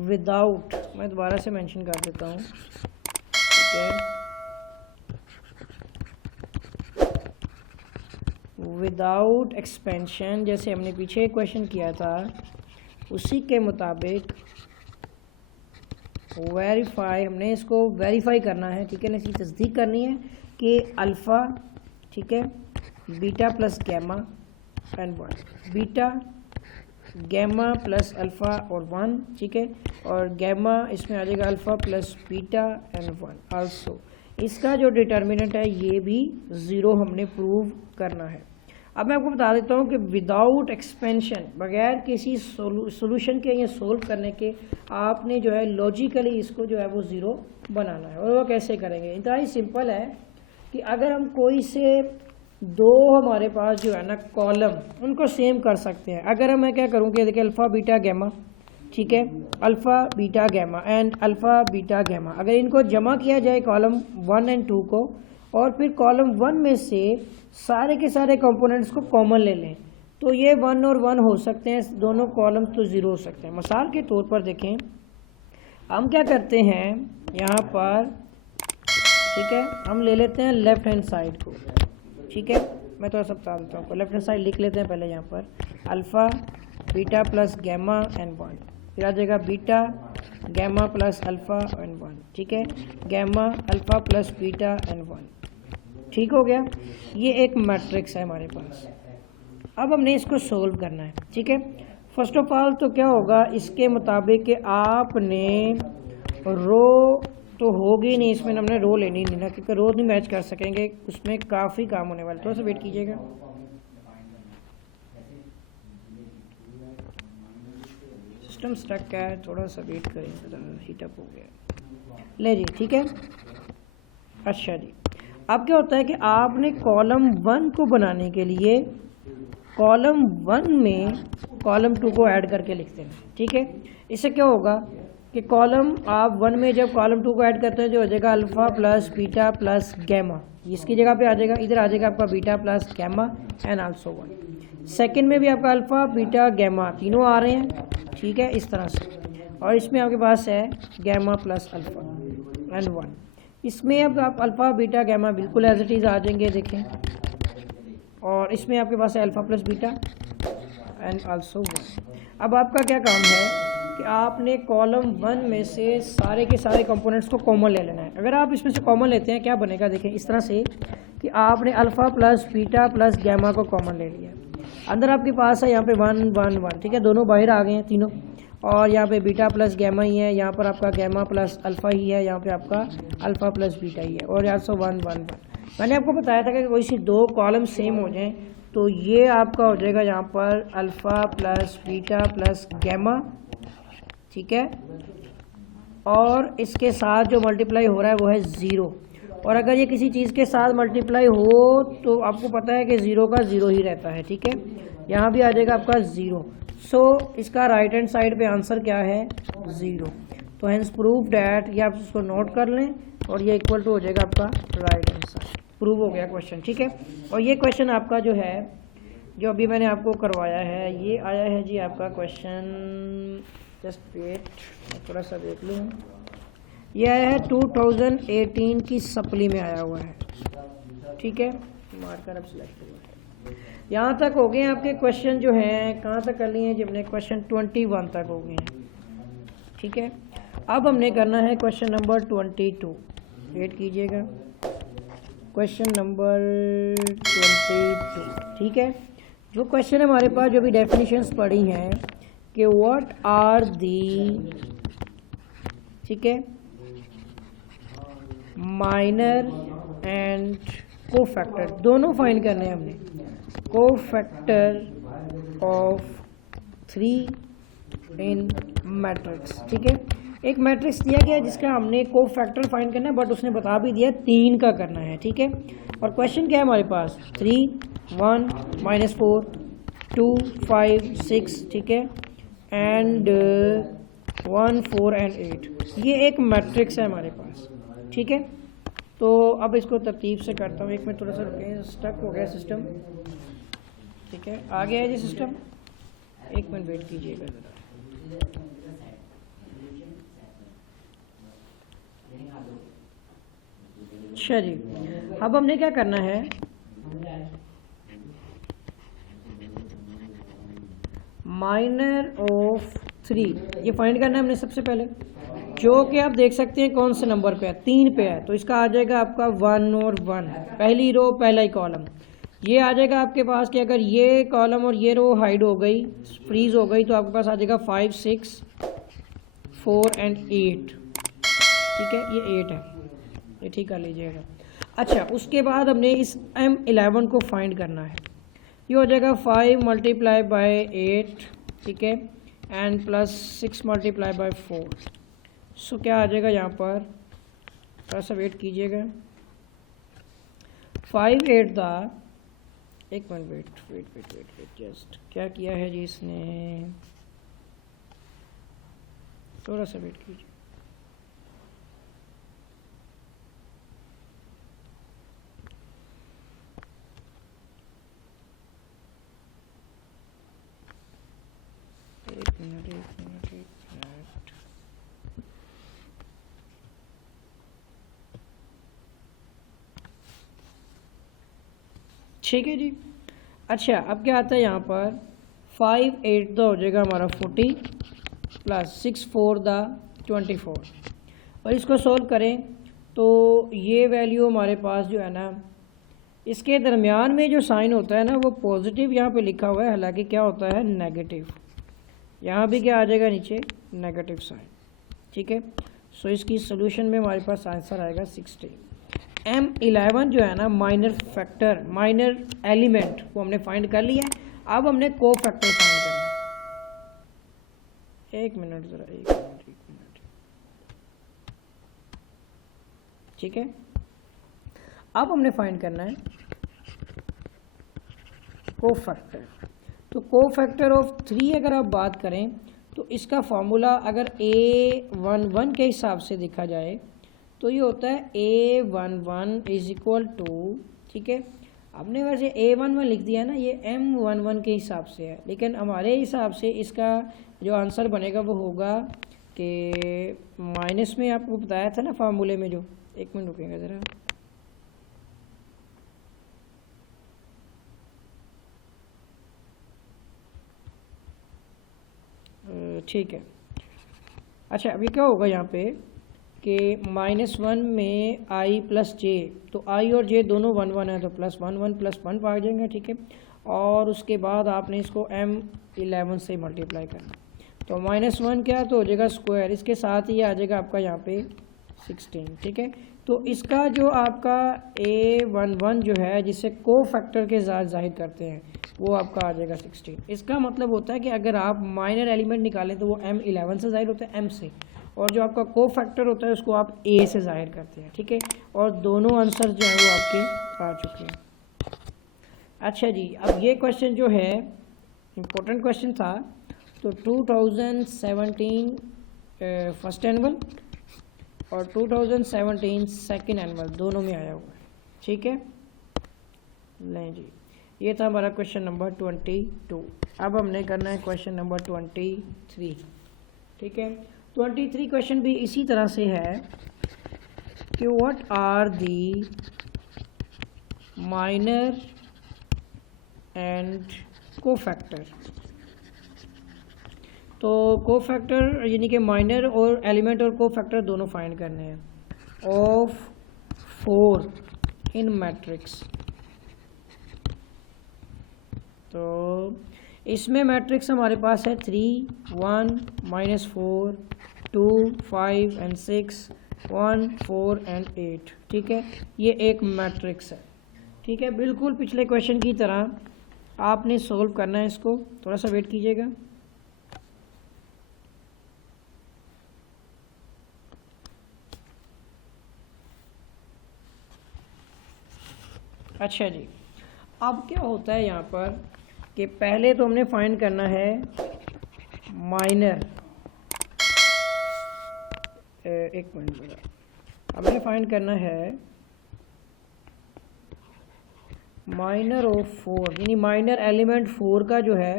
विदाउट, मैं दोबारा से मेंशन कर देता हूँ, ठीक है, विदाउट एक्सपेंशन, जैसे हमने पीछे क्वेश्चन किया था उसी के मुताबिक वेरीफाई, हमने इसको वेरीफाई करना है, ठीक है ना, इसकी तस्दीक करनी है कि अल्फ़ा, ठीक है, beta plus gamma and 1, beta gamma plus alpha और 1, ठीक है, और गैमा इसमें आ जाएगा alpha plus beta and 1 also. इसका जो डिटर्मिनेंट है ये भी 0 हमने प्रूव करना है। अब मैं आपको बता देता हूँ कि विदाउट एक्सपेंशन, बगैर किसी सोल्यूशन के या सोल्व करने के, आपने जो है लॉजिकली इसको जो है वो 0 बनाना है। और वो कैसे करेंगे, इतना ही सिंपल है कि अगर हम कोई से दो हमारे पास जो है ना कॉलम, उनको सेम कर सकते हैं। अगर मैं क्या करूँ कि देखिए अल्फ़ा बीटा गैमा, ठीक है, alpha beta gamma and alpha beta gamma, अगर इनको जमा किया जाए कॉलम 1 एंड 2 को, और फिर कॉलम 1 में से सारे के सारे कंपोनेंट्स को कॉमन ले लें, तो ये 1 और 1 हो सकते हैं, दोनों कॉलम तो 0 हो सकते हैं। मिसाल के तौर पर देखें, हम क्या करते हैं यहाँ पर, ठीक है, हम ले लेते हैं लेफ़्ट हैंड साइड को, ठीक है, मैं थोड़ा सा बता देता हूँ, लेफ़्ट हैंड साइड लिख लेते हैं पहले यहाँ पर, alpha beta plus gamma and 1, फिर आ जाएगा beta gamma plus alpha and 1, ठीक है, gamma alpha plus beta and 1, ठीक हो गया। ये एक मैट्रिक्स है हमारे पास। अब हमने इसको सोल्व करना है, ठीक है। फर्स्ट ऑफ ऑल तो क्या होगा, इसके मुताबिक कि आपने रो तो होगी नहीं, इसमें हमने रो लेनी नहीं ना, क्योंकि रो नहीं मैच कर सकेंगे, उसमें काफ़ी काम होने वाला। थोड़ा सा वेट कीजिएगा, सिस्टम स्टक है, थोड़ा सा वेट करें, हीटअप हो गया, ले जी, ठीक है। अच्छा जी, अब क्या होता है कि आपने कॉलम 1 को बनाने के लिए कॉलम 1 में कॉलम 2 को ऐड करके लिखते हैं, ठीक है। इससे क्या होगा कि कॉलम आप 1 में जब कॉलम 2 को ऐड करते हैं जो हो जाएगा alpha plus beta plus gamma, इसकी जगह पे आ जाएगा, इधर आ जाएगा आपका beta plus gamma and also 1। Second में भी आपका अल्फ़ा बीटा गैमा तीनों आ रहे हैं, ठीक है, इस तरह से, और इसमें आपके पास है गैमा प्लस अल्फ़ा एंड 1। इसमें अब आप अल्फ़ा बीटा गैमा बिल्कुल एज इट इज़ आ जाएंगे, देखें, और इसमें आपके पास है alpha plus beta and also 1। अब आपका क्या काम है कि आपने कॉलम 1 में से सारे के सारे कंपोनेंट्स को कॉमन ले लेना है। अगर आप इसमें से कॉमन लेते हैं क्या बनेगा, देखें इस तरह से कि आपने alpha plus beta plus gamma को कॉमन ले लिया। अंदर आपके पास है यहाँ पे 1 1 1, ठीक है, दोनों बाहर आ गए हैं तीनों, और यहाँ पे बीटा प्लस गैमा ही है, यहाँ पर आपका गैमा प्लस अल्फ़ा ही है, यहाँ पे आपका अल्फ़ा प्लस बीटा ही है, और यहाँ से 1 1 1। मैंने आपको बताया था कि कोई सी दो कॉलम सेम हो जाएं तो ये आपका हो जाएगा यहाँ पर alpha plus beta plus gamma, ठीक है, और इसके साथ जो मल्टीप्लाई हो रहा है वो है ज़ीरो। और अगर ये किसी चीज़ के साथ मल्टीप्लाई हो तो आपको पता है कि ज़ीरो का ज़ीरो ही रहता है, ठीक है, यहाँ भी आ जाएगा आपका ज़ीरो। सो इसका राइट हैंड साइड पे आंसर क्या है, ज़ीरो। तो हैंस प्रूव डैट, ये आप इसको नोट कर लें और ये इक्वल टू हो जाएगा आपका राइट हैंड साइड। प्रूव हो गया क्वेश्चन, ठीक है। और ये क्वेश्चन आपका जो है, जो अभी मैंने आपको करवाया है, ये आया है जी आपका क्वेश्चन, जस्ट वेट थोड़ा सा देख लूँ, ये आया है 2018 की सप्ली में आया हुआ है, ठीक है, मार्कर अब सिलेक्ट हुआ है। यहाँ तक हो गए आपके क्वेश्चन जो हैं, कहाँ तक कर लिए हैं जी हमने, क्वेश्चन 21 तक हो गए हैं, ठीक है। अब हमने करना है क्वेश्चन नंबर 22, वेट कीजिएगा, क्वेश्चन नंबर 22, ठीक है। जो क्वेश्चन है हमारे पास, जो भी डेफिनेशंस पढ़ी हैं कि व्हाट आर दी, ठीक है, माइनर एंड कोफैक्टर, दोनों फाइंड करने हैं हमने, कोफैक्टर ऑफ 3 इन मैट्रिक्स, ठीक है। एक मैट्रिक्स दिया गया है जिसका हमने कोफैक्टर फाइंड करना है, बट उसने बता भी दिया 3 का करना है, ठीक है। और क्वेश्चन क्या है हमारे पास, 3 1 -4 2 5 6, ठीक है, एंड 1 4 एंड 8, ये एक मैट्रिक्स है हमारे पास, ठीक है। तो अब इसको तरतीब से करता हूँ, एक मिनट थोड़ा सा रुके, स्टक हो गया सिस्टम, ठीक है, आ गया है जी सिस्टम, एक मिनट वेट कीजिएगा ज़रा। अच्छा जी, अब हमने क्या करना है, माइनर ऑफ 3 ये फाइंड करना है हमने सबसे पहले, जो कि आप देख सकते हैं कौन से नंबर पे है, 3 पे है, तो इसका आ जाएगा आपका 1 और 1, पहली रो पहला ही कॉलम। ये आ जाएगा आपके पास कि अगर ये कॉलम और ये रो हाइड हो गई, फ्रीज हो गई, तो आपके पास आ जाएगा 5 6 4 एंड 8, ठीक है, ये 8 है, ये ठीक कर लीजिएगा। अच्छा, उसके बाद हमने इस M11 को फाइंड करना है, ये हो जाएगा 5 × 8, ठीक है, एंड प्लस 6 × 4। सो क्या आ जाएगा यहाँ पर, थोड़ा सा वेट कीजिएगा, 5 8 था, एक मिनट वेट जस्ट, क्या किया है जी इसने, थोड़ा सा वेट कीजिए, एक मिनट। ठीक है जी। अच्छा, अब क्या आता है यहाँ पर, 5 8 हो जाएगा हमारा 40 प्लस 6 4 24, और इसको सॉल्व करें तो ये वैल्यू हमारे पास जो है ना, इसके दरमियान में जो साइन होता है ना वो पॉजिटिव यहाँ पे लिखा हुआ है, हालांकि क्या होता है नेगेटिव, यहाँ भी क्या आ जाएगा नीचे नेगेटिव साइन, ठीक है। सो इसकी सोल्यूशन में हमारे पास आंसर आएगा 60। M11 जो है ना, माइनर फैक्टर, माइनर एलिमेंट, वो हमने फाइंड कर लिया है। अब हमने को फैक्टर फाइंड करना है, एक मिनट ज़रा, एक मिनट, ठीक है। अब हमने फाइंड करना है को फैक्टर। तो को फैक्टर ऑफ 3 अगर आप बात करें तो इसका फॉर्मूला अगर A11 के हिसाब से देखा जाए तो ये होता है A11 इज इक्वल टू, ठीक है, आपने वैसे A11 लिख दिया ना, ये M11 के हिसाब से है, लेकिन हमारे हिसाब से इसका जो आंसर बनेगा वो होगा कि माइनस में, आपको बताया था ना फार्मूले में, जो, एक मिनट रुकेगा ज़रा, ठीक है, अच्छा अभी क्या होगा यहाँ पे कि -1 में i प्लस जे, तो i और j दोनों 1 1 है तो +1 1 +1 आ जाएंगे, ठीक है। और उसके बाद आपने इसको m11 से मल्टीप्लाई करना, तो -1 क्या तो हो जाएगा स्क्वायर, इसके साथ ही आ जाएगा आपका यहाँ पे 16, ठीक है। तो इसका जो आपका a11 जो है जिसे को फैक्टर के साथ जाहिर करते हैं वो आपका आ जाएगा 16। इसका मतलब होता है कि अगर आप माइनर एलिमेंट निकालें तो वो m11 से जाहिर होता है, m से, और जो आपका को फैक्टर होता है उसको आप a से जाहिर करते हैं, ठीक है। और दोनों आंसर जो है वो आपके आ चुके हैं। अच्छा जी, अब ये क्वेश्चन जो है इम्पोर्टेंट क्वेश्चन था, तो 2017 फर्स्ट एनुअल और 2017 सेकेंड एनुअल दोनों में आया हुआ है, ठीक है। नहीं जी, ये था हमारा क्वेश्चन नंबर 22। अब हमने करना है क्वेश्चन नंबर 23, ठीक है। 23 क्वेश्चन भी इसी तरह से है कि what are the minor and cofactor. तो कोफैक्टर यानी कि माइनर और एलिमेंट और कोफैक्टर दोनों फाइंड करने हैं ऑफ 4 इन मैट्रिक्स। तो इसमें मैट्रिक्स हमारे पास है 3 1 -4 2 5 एंड 6 1 4 एंड 8, ठीक है। ये एक मैट्रिक्स है, ठीक है। बिल्कुल पिछले क्वेश्चन की तरह आपने सॉल्व करना है इसको, थोड़ा सा वेट कीजिएगा। अच्छा जी, अब क्या होता है यहाँ पर कि पहले तो हमने फाइंड करना है माइनर, एक मिनट, हमने फाइंड करना है माइनर ऑफ 4, यानी माइनर एलिमेंट 4 का जो है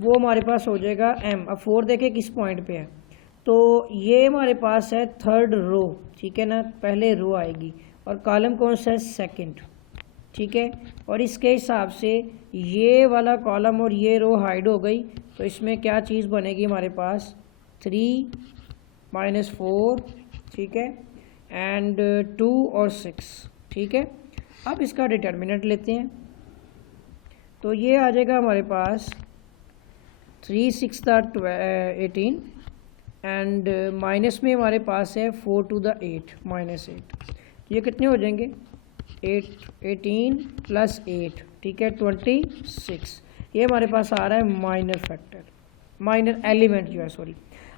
वो हमारे पास हो जाएगा m। अब 4 देखें किस पॉइंट पे है, तो ये हमारे पास है थर्ड रो, ठीक है ना, पहले रो आएगी और कॉलम कौन सा है सेकंड, ठीक है। और इसके हिसाब से ये वाला कॉलम और ये रो हाइड हो गई, तो इसमें क्या चीज़ बनेगी हमारे पास 3 -4, ठीक है, एंड 2 और 6, ठीक है। अब इसका डिटर्मिनेंट लेते हैं, तो ये आ जाएगा हमारे पास 3 6 18 एंड माइनस में हमारे पास है 4 to the 8 -8, ये कितने हो जाएंगे 18 + 8, ठीक है 26। ये हमारे पास आ रहा है माइनर फैक्टर, माइनर एलिमेंट जो है, सॉरी।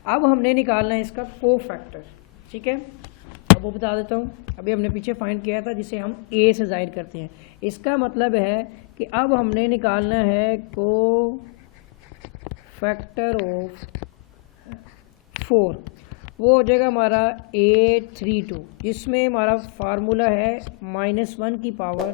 अब हमने निकालना है इसका को फैक्टर, ठीक है। अब वो बता देता हूँ, अभी हमने पीछे फाइंड किया था जिसे हम a से जाहिर करते हैं। इसका मतलब है कि अब हमने निकालना है को फैक्टर ऑफ 4, वो हो जाएगा हमारा A32, जिसमें हमारा फार्मूला है -1 की पावर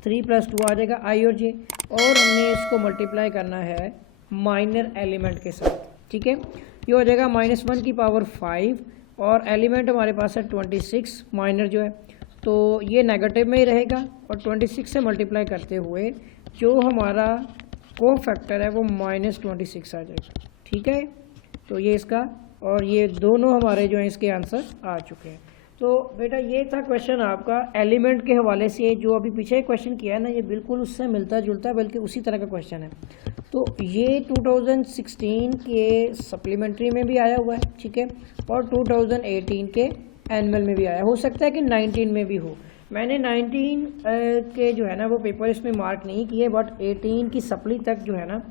3 + 2 आ जाएगा i और j, और हमने इसको मल्टीप्लाई करना है माइनर एलिमेंट के साथ, ठीक है। ये हो जाएगा -1 की पावर 5 और एलिमेंट हमारे पास है 26 माइनर जो है, तो ये नेगेटिव में ही रहेगा और 26 से मल्टीप्लाई करते हुए जो हमारा को फैक्टर है वो -26 आ जाएगा, ठीक है। तो ये इसका, और ये दोनों हमारे जो हैं इसके आंसर आ चुके हैं। तो बेटा ये था क्वेश्चन आपका एलिमेंट के हवाले से। जो अभी पीछे क्वेश्चन किया है ना, ये बिल्कुल उससे मिलता जुलता बल्कि उसी तरह का क्वेश्चन है। तो ये 2016 के सप्लीमेंट्री में भी आया हुआ है, ठीक है, और 2018 के एनुअल में भी आया, हो सकता है कि 19 में भी हो। मैंने 19 के जो है ना वो पेपर इसमें मार्क नहीं किए, बट 18 की सप्ली तक जो है ना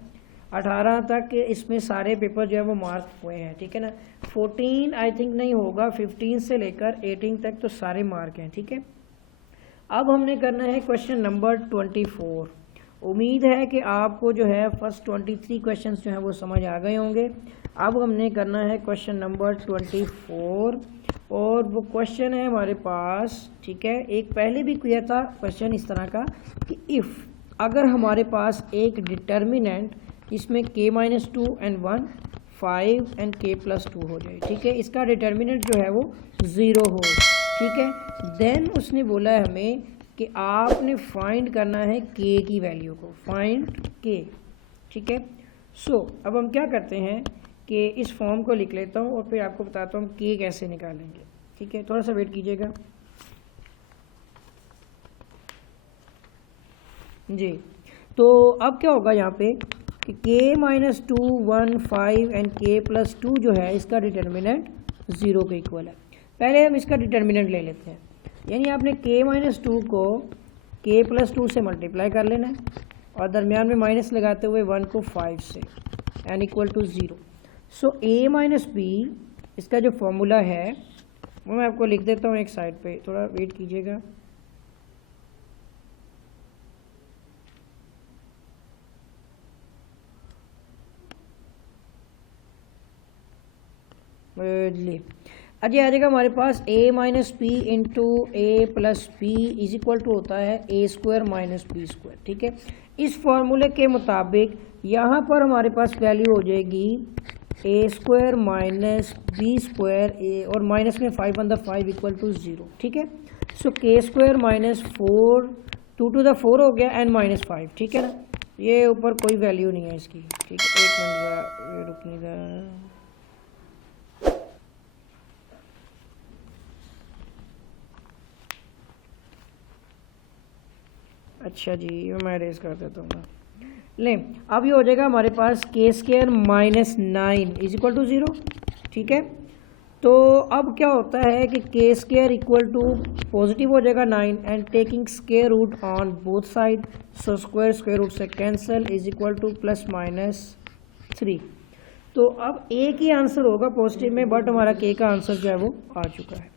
18 तक इसमें सारे पेपर जो है वो मार्क हुए हैं, ठीक है ना। 14 आई थिंक नहीं होगा, 15 से लेकर 18 तक तो सारे मार्क हैं, ठीक है। अब हमने करना है क्वेश्चन नंबर 24। उम्मीद है कि आपको जो है फर्स्ट 23 क्वेश्चंस जो हैं वो समझ आ गए होंगे। अब हमने करना है क्वेश्चन नंबर 24, और वो क्वेश्चन है हमारे पास, ठीक है। एक पहले भी किया था क्वेश्चन इस तरह का कि इफ़, अगर हमारे पास एक डिटर्मिनेंट जिसमें k-2 एंड 1 5 एंड k+2 हो जाए, ठीक है, इसका डिटर्मिनेंट जो है वो 0 हो, ठीक है, देन उसने बोला है हमें कि आपने फाइंड करना है k की वैल्यू को, फाइंड k, ठीक है। सो अब हम क्या करते हैं कि इस फॉर्म को लिख लेता हूँ और फिर आपको बताता हूँ के कैसे निकालेंगे। ठीक है, थोड़ा सा वेट कीजिएगा जी। तो अब क्या होगा यहाँ पे कि k minus 2 1 5 and k plus 2 जो है इसका डिटर्मिनेंट 0 के इक्वल है। पहले हम इसका डिटर्मिनेंट ले लेते हैं, यानी आपने k माइनस 2 को k प्लस 2 से मल्टीप्लाई कर लेना है और दरमियान में माइनस लगाते हुए 1 को 5 से n equal to 0। So a minus b इसका जो फॉर्मूला है वो मैं आपको लिख देता हूँ एक साइड पे, थोड़ा वेट कीजिएगा। अजय आ जाएगा हमारे पास a minus p into a plus p is equal to होता है a square minus b square. ठीक है, इस फॉर्मूले के मुताबिक यहाँ पर हमारे पास वैल्यू हो जाएगी ए स्क्वायर माइनस बी स्क्वायर ए और माइनस में 5 अंदर 5 इक्वल टू 0। ठीक है, सो के स्क्वायर माइनस 4 2 टू द 4 हो गया एन माइनस 5। ठीक है ना, ये ऊपर कोई वैल्यू नहीं है इसकी। ठीक है, एक मिनट रुकिएगा। अच्छा जी, मैं रेस कर देता हूँ। ले अब ये हो जाएगा हमारे पास के square minus 9 is equal to 0। ठीक है, तो अब क्या होता है कि के स्क्वायर इक्वल टू पॉजिटिव हो जाएगा 9 and taking square root on both side, so square root से cancel is equal to plus minus 3। तो अब ए की आंसर होगा पॉजिटिव में, बट हमारा के का आंसर जो है वो आ चुका है।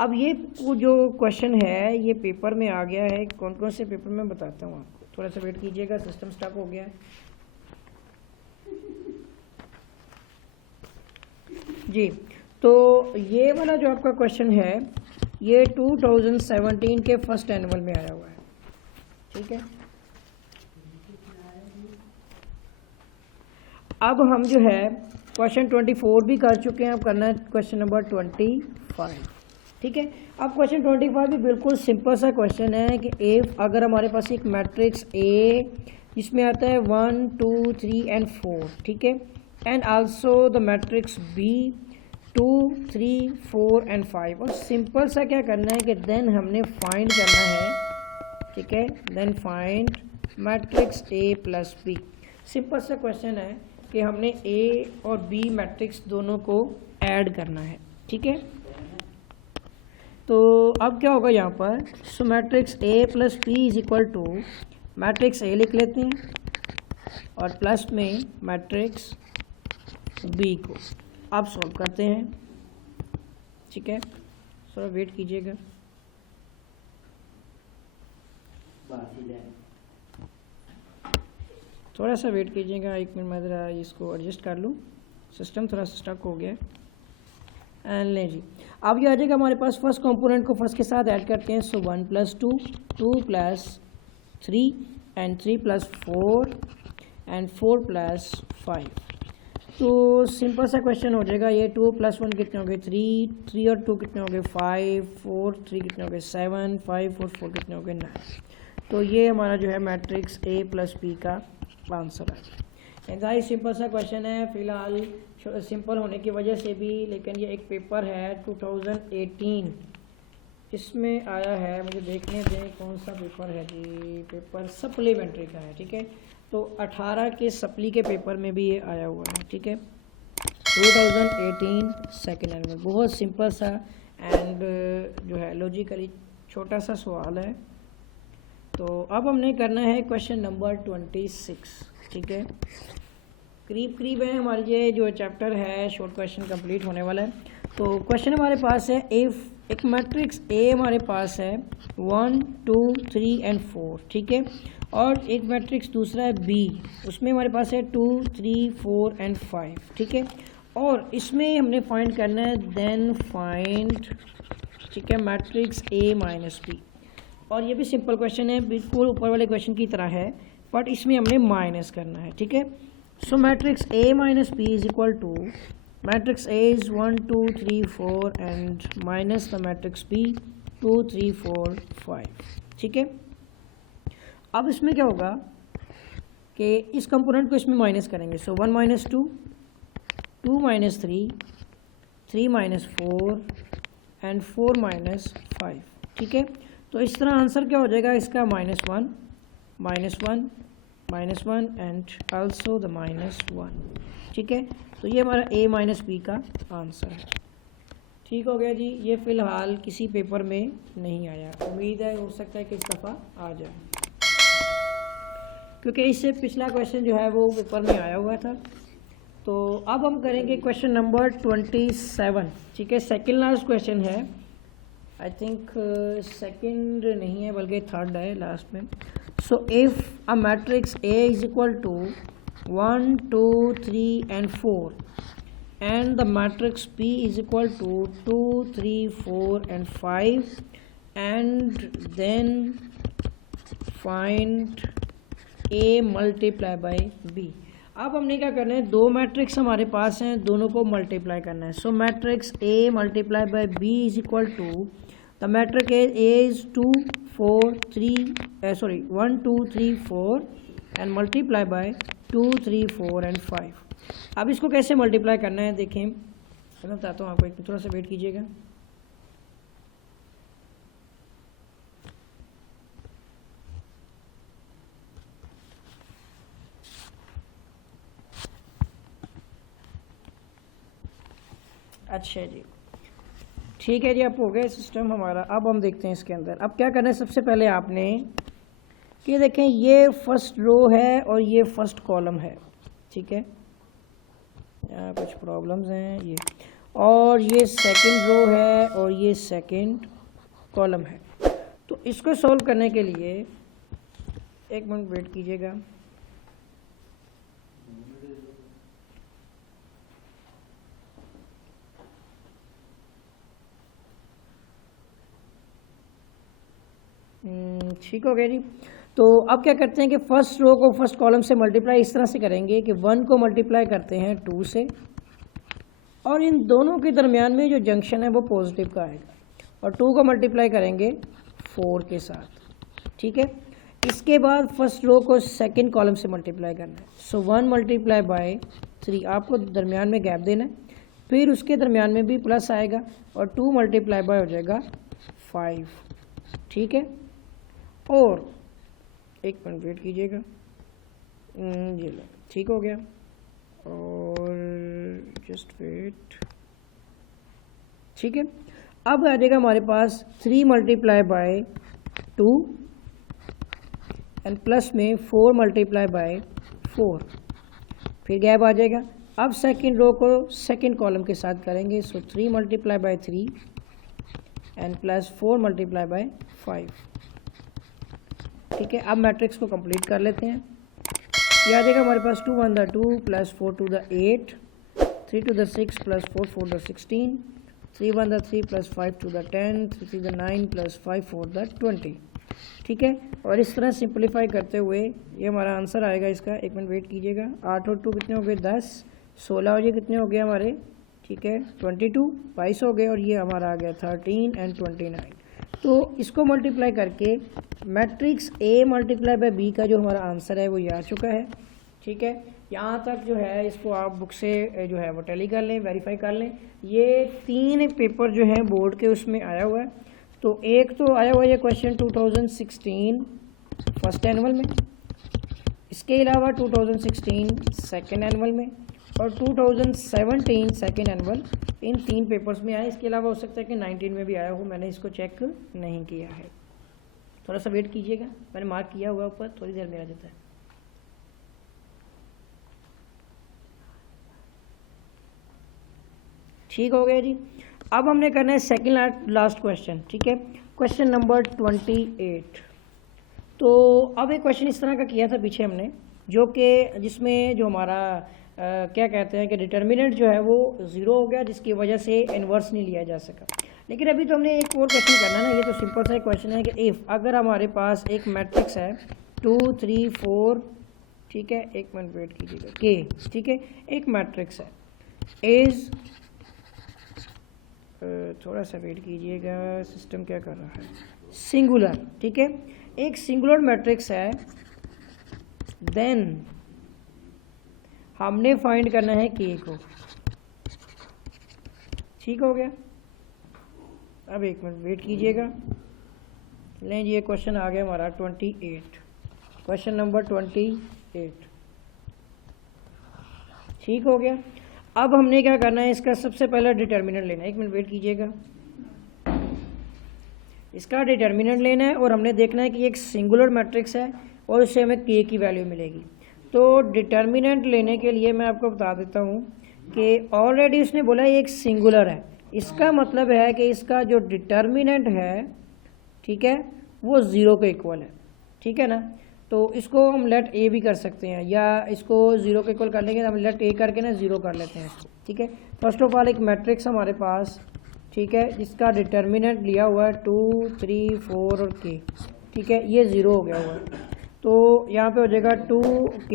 अब ये जो क्वेश्चन है ये पेपर में आ गया है, कौन कौन से पेपर में बताता हूँ आपको, थोड़ा सा वेट कीजिएगा, सिस्टम स्टक हो गया है जी। तो ये वाला जो आपका क्वेश्चन है ये 2017 के फर्स्ट एनुअल में आया हुआ है। ठीक है, अब हम जो है क्वेश्चन 24 भी कर चुके हैं, अब करना है क्वेश्चन नंबर 25। ठीक है, अब क्वेश्चन 25 भी बिल्कुल सिंपल सा क्वेश्चन है कि इफ अगर हमारे पास एक मैट्रिक्स ए जिसमें आता है 1 2 3 एंड 4, ठीक है, and also the matrix B 2 3 4 and 5, और सिंपल सा क्या करना है कि देन हमने फाइंड करना है। ठीक है, then find matrix A plus B. Simple सा क्वेश्चन है कि हमने ए और बी मैट्रिक्स दोनों को ऐड करना है। ठीक है, तो अब क्या होगा यहाँ पर, so matrix A plus B is equal to matrix A लिख लेते हैं और प्लस में मैट्रिक्स बी को अब सॉल्व करते हैं। ठीक है, थोड़ा वेट कीजिएगा। थोड़ा सा वेट कीजिएगा, एक मिनट, मैं ज़रा इसको एडजस्ट कर लूँ, सिस्टम थोड़ा सा स्टक हो गया। एंड ले जी, अब ये आ जाएगा हमारे पास फर्स्ट कंपोनेंट को फर्स्ट के साथ ऐड करते हैं। सो 1 plus 2 2 plus 3 and 3 plus 4 and 4 plus 5। तो सिंपल सा क्वेश्चन हो जाएगा ये। 2 प्लस 1 कितने हो गए 3, 3 और 2 कितने हो गए 5, 4 3 कितने हो गए 7, 5 और 4 कितने हो गए 9। तो ये हमारा जो है मैट्रिक्स ए प्लस बी का आंसर है। गाइस सिंपल सा क्वेश्चन है, फिलहाल सिंपल होने की वजह से भी, लेकिन ये एक पेपर है 2018 इसमें आया है, मुझे देखने दें कौन सा पेपर है जी। पेपर सप्लीमेंट्री का है। ठीक है, तो 18 के सप्ली के पेपर में भी ये आया हुआ है। ठीक है, 2018 सेकेंड एनुअल, बहुत सिंपल सा एंड जो है लॉजिकली छोटा सा सवाल है। तो अब हमने करना है क्वेश्चन नंबर 26। ठीक है, करीब है हमारे ये जो चैप्टर है शॉर्ट क्वेश्चन कंप्लीट होने वाला है। तो क्वेश्चन हमारे पास है, इफ एक मैट्रिक्स ए हमारे पास है 1 2 3 एंड 4, ठीक है, और एक मैट्रिक्स दूसरा है बी, उसमें हमारे पास है 2 3 4 एंड 5, ठीक है, और इसमें हमने फाइंड करना है देन फाइंड, ठीक है, मैट्रिक्स ए माइनस बी। और ये भी सिंपल क्वेश्चन है, बिल्कुल ऊपर वाले क्वेश्चन की तरह है, बट इसमें हमने माइनस करना है। ठीक है, so matrix A minus B is equal to matrix A is 1 2 3 4 and minus the matrix B 2 3 4 5। ठीक है, अब इसमें क्या होगा कि इस कंपोनेंट को इसमें माइनस करेंगे। सो 1 minus 2 2 minus 3, 3 minus 4 and 4 minus 5। ठीक है, तो इस तरह आंसर क्या हो जाएगा इसका, -1, -1, -1 एंड आल्सो द -1। ठीक है, तो ये हमारा A माइनस बी का आंसर है। ठीक हो गया जी। ये फ़िलहाल किसी पेपर में नहीं आया, उम्मीद है हो सकता है कि इस दफ़ा आ जाए, क्योंकि इससे पिछला क्वेश्चन जो है वो पेपर में आया हुआ था। तो अब हम करेंगे क्वेश्चन नंबर 27। ठीक है, सेकंड लास्ट क्वेश्चन है, आई थिंक सेकंड नहीं है बल्कि थर्ड है लास्ट में। So if a matrix A is equal to 1, 2, 3 and 4 and the matrix P is equal to 2, 3, 4 and 5 and then find A multiply by B। अब हमने क्या करना है, दो मैट्रिक्स हमारे पास हैं, दोनों को मल्टीप्लाई करना है। So matrix A multiply by B is equal to the matrix A is 2, 4, 1, 2, 3, 4 and multiply by 2, 3, 4 and 5। अब इसको कैसे मल्टीप्लाई करना है देखें, मैं बताता हूँ आपको, एक थोड़ा सा वेट कीजिएगा। अच्छा जी, ठीक है जी, अब हो गया सिस्टम हमारा। अब हम देखते हैं इसके अंदर अब क्या करना है। सबसे पहले आपने कि देखें ये फर्स्ट रो है और ये फर्स्ट कॉलम है। ठीक है, यहाँ कुछ प्रॉब्लम्स हैं ये, और ये सेकंड रो है और ये सेकंड कॉलम है। तो इसको सॉल्व करने के लिए एक मिनट वेट कीजिएगा। ठीक हो गया जी। तो अब क्या करते हैं कि फर्स्ट रो को फर्स्ट कॉलम से मल्टीप्लाई इस तरह से करेंगे कि 1 को मल्टीप्लाई करते हैं 2 से, और इन दोनों के दरमियान में जो जंक्शन है वो पॉजिटिव का आएगा, और 2 को मल्टीप्लाई करेंगे 4 के साथ। ठीक है, इसके बाद फर्स्ट रो को सेकंड कॉलम से मल्टीप्लाई करना है। सो 1 मल्टीप्लाई बाय 3, आपको दरमियान में गैप देना है, फिर उसके दरमियान में भी प्लस आएगा, और 2 मल्टीप्लाई बाय हो जाएगा 5। ठीक है, और एक मिनट वेट कीजिएगा, ये लो, ठीक हो गया। और जस्ट वेट, ठीक है। अब आ जाएगा हमारे पास 3 मल्टीप्लाई बाय 2 एंड प्लस में 4 मल्टीप्लाई बाय 4, फिर गैप आ जाएगा। अब सेकंड रो को सेकंड कॉलम के साथ करेंगे। सो 3 multiply by 3 and plus 4 multiply by 5। ठीक है, अब मैट्रिक्स को कंप्लीट कर लेते हैं। ये आ जाएगा हमारे पास 2 1 the 2 plus 4 2 the 8, 3 2 the 6 plus 4 4 the 16, 3 1 the 3 plus 5 2 the 10, 3 3 the 9 plus 5 4 the 20। ठीक है, और इस तरह सिंप्लीफाई करते हुए ये हमारा आंसर आएगा इसका। एक मिनट वेट कीजिएगा। 8 और 2 कितने हो गए 10, 16 और ये कितने हो गए हमारे, ठीक है 22, 22 हो गए, और ये हमारा आ गया 13 एंड 29। तो इसको मल्टीप्लाई करके matrix A multiply by B का जो हमारा आंसर है वो ये आ चुका है। ठीक है, यहाँ तक जो है इसको आप बुक से जो है वो टैली कर लें, वेरीफाई कर लें। ये 3 पेपर जो हैं बोर्ड के उसमें आया हुआ है। तो एक तो आया हुआ है ये क्वेश्चन 2016 फर्स्ट एनुअल में, इसके अलावा 2016 सेकेंड एनुअल में, और 2017 सेकेंड एनुअल, इन 3 पेपर्स में आया। इसके अलावा हो सकता है कि 19 में भी आया हो, मैंने इसको चेक नहीं किया है। थोड़ा सा वेट कीजिएगा, मैंने मार्क किया हुआ ऊपर, थोड़ी देर में आ जाता है। ठीक हो गया जी। अब हमने करना है सेकंड लास्ट क्वेश्चन। ठीक है, क्वेश्चन नंबर 28। तो अब एक क्वेश्चन इस तरह का किया था पीछे हमने, जो कि जिसमें जो हमारा क्या कहते हैं कि डिटर्मिनेंट जो है वो 0 हो गया, जिसकी वजह से इन्वर्स नहीं लिया जा सका। लेकिन अभी तो हमने एक और क्वेश्चन करना है ना। ये तो सिंपल सा क्वेश्चन है कि इफ़ अगर हमारे पास एक मैट्रिक्स है 2 3 4, ठीक है, एक मिनट वेट कीजिएगा के, ठीक है, एक मैट्रिक्स है इज, थोड़ा सा वेट कीजिएगा, सिस्टम क्या कर रहा है, सिंगुलर। ठीक है, एक सिंगुलर मैट्रिक्स है, देन हमने फाइंड करना है के को। ठीक हो गया। अब एक मिनट वेट कीजिएगा। लें जी, ये क्वेश्चन आ गया हमारा 28, क्वेश्चन नंबर 28। ठीक हो गया। अब हमने क्या करना है, इसका सबसे पहला डिटर्मिनेंट लेना है। एक मिनट वेट कीजिएगा। इसका डिटर्मिनेंट लेना है और हमने देखना है कि एक सिंगुलर मैट्रिक्स है और उससे हमें के की वैल्यू मिलेगी। तो डिटर्मिनेंट लेने के लिए मैं आपको बता देता हूँ कि ऑलरेडी उसने बोला ये एक सिंगुलर है, इसका मतलब है कि इसका जो डिटर्मिनेंट है, ठीक है, वो ज़ीरो के इक्वल है। ठीक है ना। तो इसको हम लेट ए भी कर सकते हैं, या इसको ज़ीरो के इक्वल कर लेंगे, हम लेट ए करके ना ज़ीरो कर लेते हैं इसको। ठीक है। फर्स्ट ऑफ ऑल एक मैट्रिक्स हमारे पास, ठीक है, जिसका डिटर्मिनेंट लिया हुआ है 2, 3, 4 और के। ठीक है, ये ज़ीरो हो गया हुआ है, तो यहाँ पे हो जाएगा 2k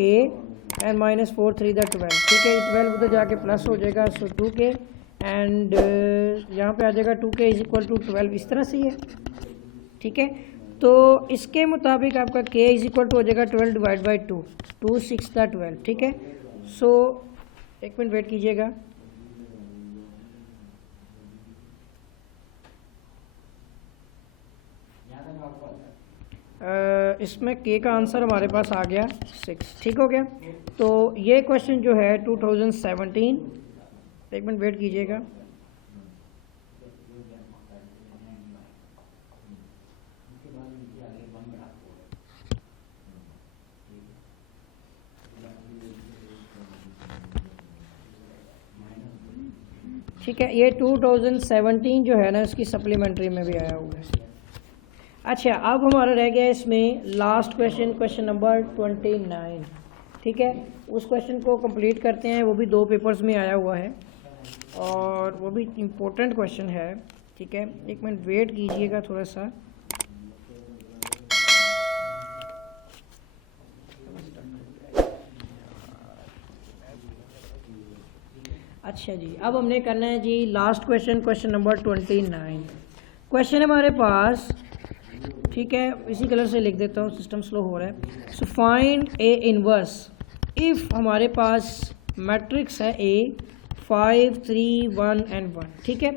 एंड माइनस 4 3 द 12। ठीक है, 12 उधर जाके प्लस हो जाएगा, सो 2k एंड यहाँ पे आ जाएगा 2k इज इक्वल टू 12, इस तरह से ही है। ठीक है, तो इसके मुताबिक आपका k इज इक्वल टू हो जाएगा 12 डिवाइड बाई 2, 2 6 द 12। ठीक है, सो एक मिनट वेट कीजिएगा। इसमें k का आंसर हमारे पास आ गया 6। ठीक हो गया। तो ये क्वेश्चन जो है 2017, एक मिनट वेट कीजिएगा। ठीक है, ये 2017 जो है ना, इसकी सप्लीमेंट्री में भी आया हुआ है। अच्छा, अब हमारा रह गया इसमें लास्ट क्वेश्चन, क्वेश्चन नंबर 29। ठीक है, उस क्वेश्चन को कंप्लीट करते हैं। वो भी 2 पेपर्स में आया हुआ है और वो भी इम्पोर्टेंट क्वेश्चन है। ठीक है, एक मिनट वेट कीजिएगा थोड़ा सा। अच्छा जी, अब हमने करना है जी last question, question number 29। Question है हमारे पास, ठीक है, इसी कलर से लिख देता हूँ, सिस्टम स्लो हो रहा है। So find A inverse if हमारे पास मैट्रिक्स है ए 5 3 1 एंड 1। ठीक है,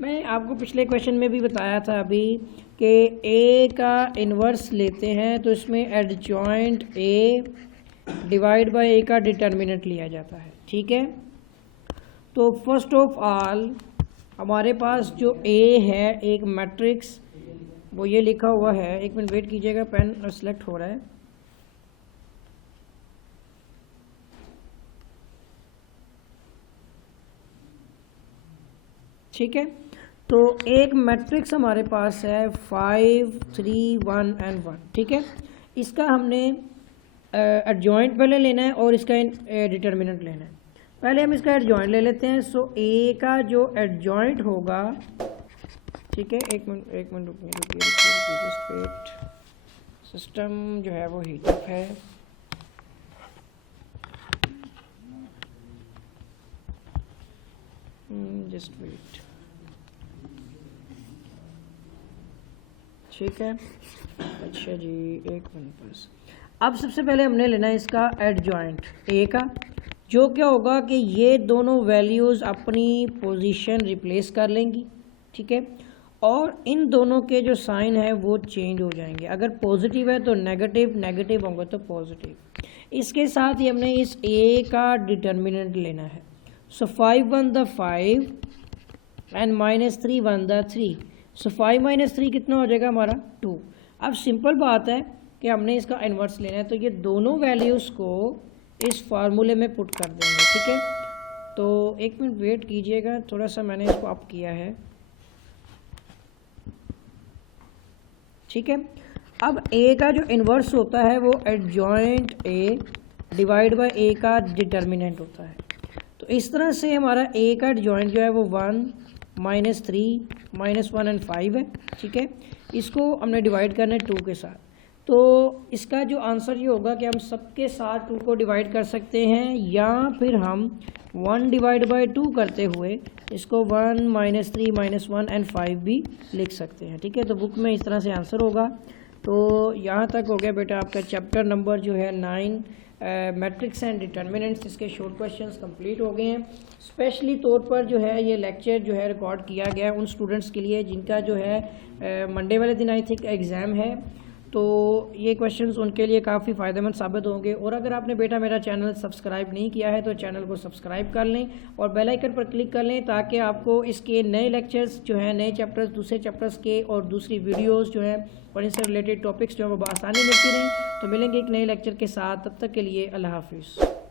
मैं आपको पिछले क्वेश्चन में भी बताया था अभी कि ए का इनवर्स लेते हैं तो इसमें एडजॉइंट ए डिवाइड बाय ए का डिटर्मिनेंट लिया जाता है। ठीक है, तो फर्स्ट ऑफ ऑल हमारे पास जो ए है एक मैट्रिक्स, वो ये लिखा हुआ है। एक मिनट वेट कीजिएगा, पेन सेलेक्ट हो रहा है। ठीक है, तो एक मैट्रिक्स हमारे पास है 5 3 1 एंड 1। ठीक है, इसका हमने एडजॉइंट पहले लेना है और इसका डिटर्मिनेंट लेना है। पहले हम इसका एडजॉइंट ले लेते हैं। सो ए का जो एडजॉइंट होगा, ठीक है, एक मिनट रुकिए, जस्ट वेट, सिस्टम जो है वो हीट अप है। Just wait. ठीक है, अच्छा जी, एक मिनट बस। अब सबसे पहले हमने लेना है इसका एडजॉइंट ए का, जो क्या होगा कि ये दोनों वैल्यूज़ अपनी पोजीशन रिप्लेस कर लेंगी। ठीक है, और इन दोनों के जो साइन है वो चेंज हो जाएंगे। अगर पॉजिटिव है तो नेगेटिव, नेगेटिव होंगे तो पॉजिटिव। इसके साथ ही हमने इस ए का डिटर्मिनेंट लेना है। सो 5 1 the 5 and minus 3 1 the 3। So 5 minus 3 कितना हो जाएगा हमारा 2। अब सिंपल बात है कि हमने इसका इन्वर्स लेना है, तो ये दोनों वैल्यूज़ को इस फार्मूले में पुट कर देंगे। ठीक है, तो एक मिनट वेट कीजिएगा, थोड़ा सा मैंने इसको अप किया है। ठीक है, अब ए का जो इन्वर्स होता है वो एडजॉइंट ए डिवाइड बाय ए का डिटर्मिनेंट होता है। तो इस तरह से हमारा ए का एडजॉइंट जो है वो 1 माइनस 3 माइनस 1 एंड 5 है। ठीक है, इसको हमने डिवाइड करना है 2 के साथ। तो इसका जो आंसर ये होगा कि हम सबके साथ 2 को डिवाइड कर सकते हैं, या फिर हम 1 डिवाइड बाई 2 करते हुए इसको 1 माइनस 3 माइनस 1 एंड 5 भी लिख सकते हैं। ठीक है, तो बुक में इस तरह से आंसर होगा। तो यहाँ तक हो गया बेटा आपका चैप्टर नंबर जो है 9 मैट्रिक्स एंड डिटर्मिनेंट्स, इसके शॉर्ट क्वेश्चंस कंप्लीट हो गए हैं। स्पेशली तौर पर जो है ये लेक्चर जो है रिकॉर्ड किया गया है उन स्टूडेंट्स के लिए जिनका जो है मंडे वाले दिन आई थिंक एग्ज़ाम है, तो ये क्वेश्चंस उनके लिए काफ़ी फ़ायदेमंद साबित होंगे। और अगर आपने बेटा मेरा चैनल सब्सक्राइब नहीं किया है तो चैनल को सब्सक्राइब कर लें और बेल आइकन पर क्लिक कर लें ताकि आपको इसके नए लेक्चर्स जो हैं, नए चैप्टर्स, दूसरे चैप्टर्स के और दूसरी वीडियोस जो हैं और इनसे रिलेटेड टॉपिक्स जो है वो आसानी मिलती रहें। तो मिलेंगे एक नए लेक्चर के साथ, तब तक के लिए अल्लाह हाफिज़।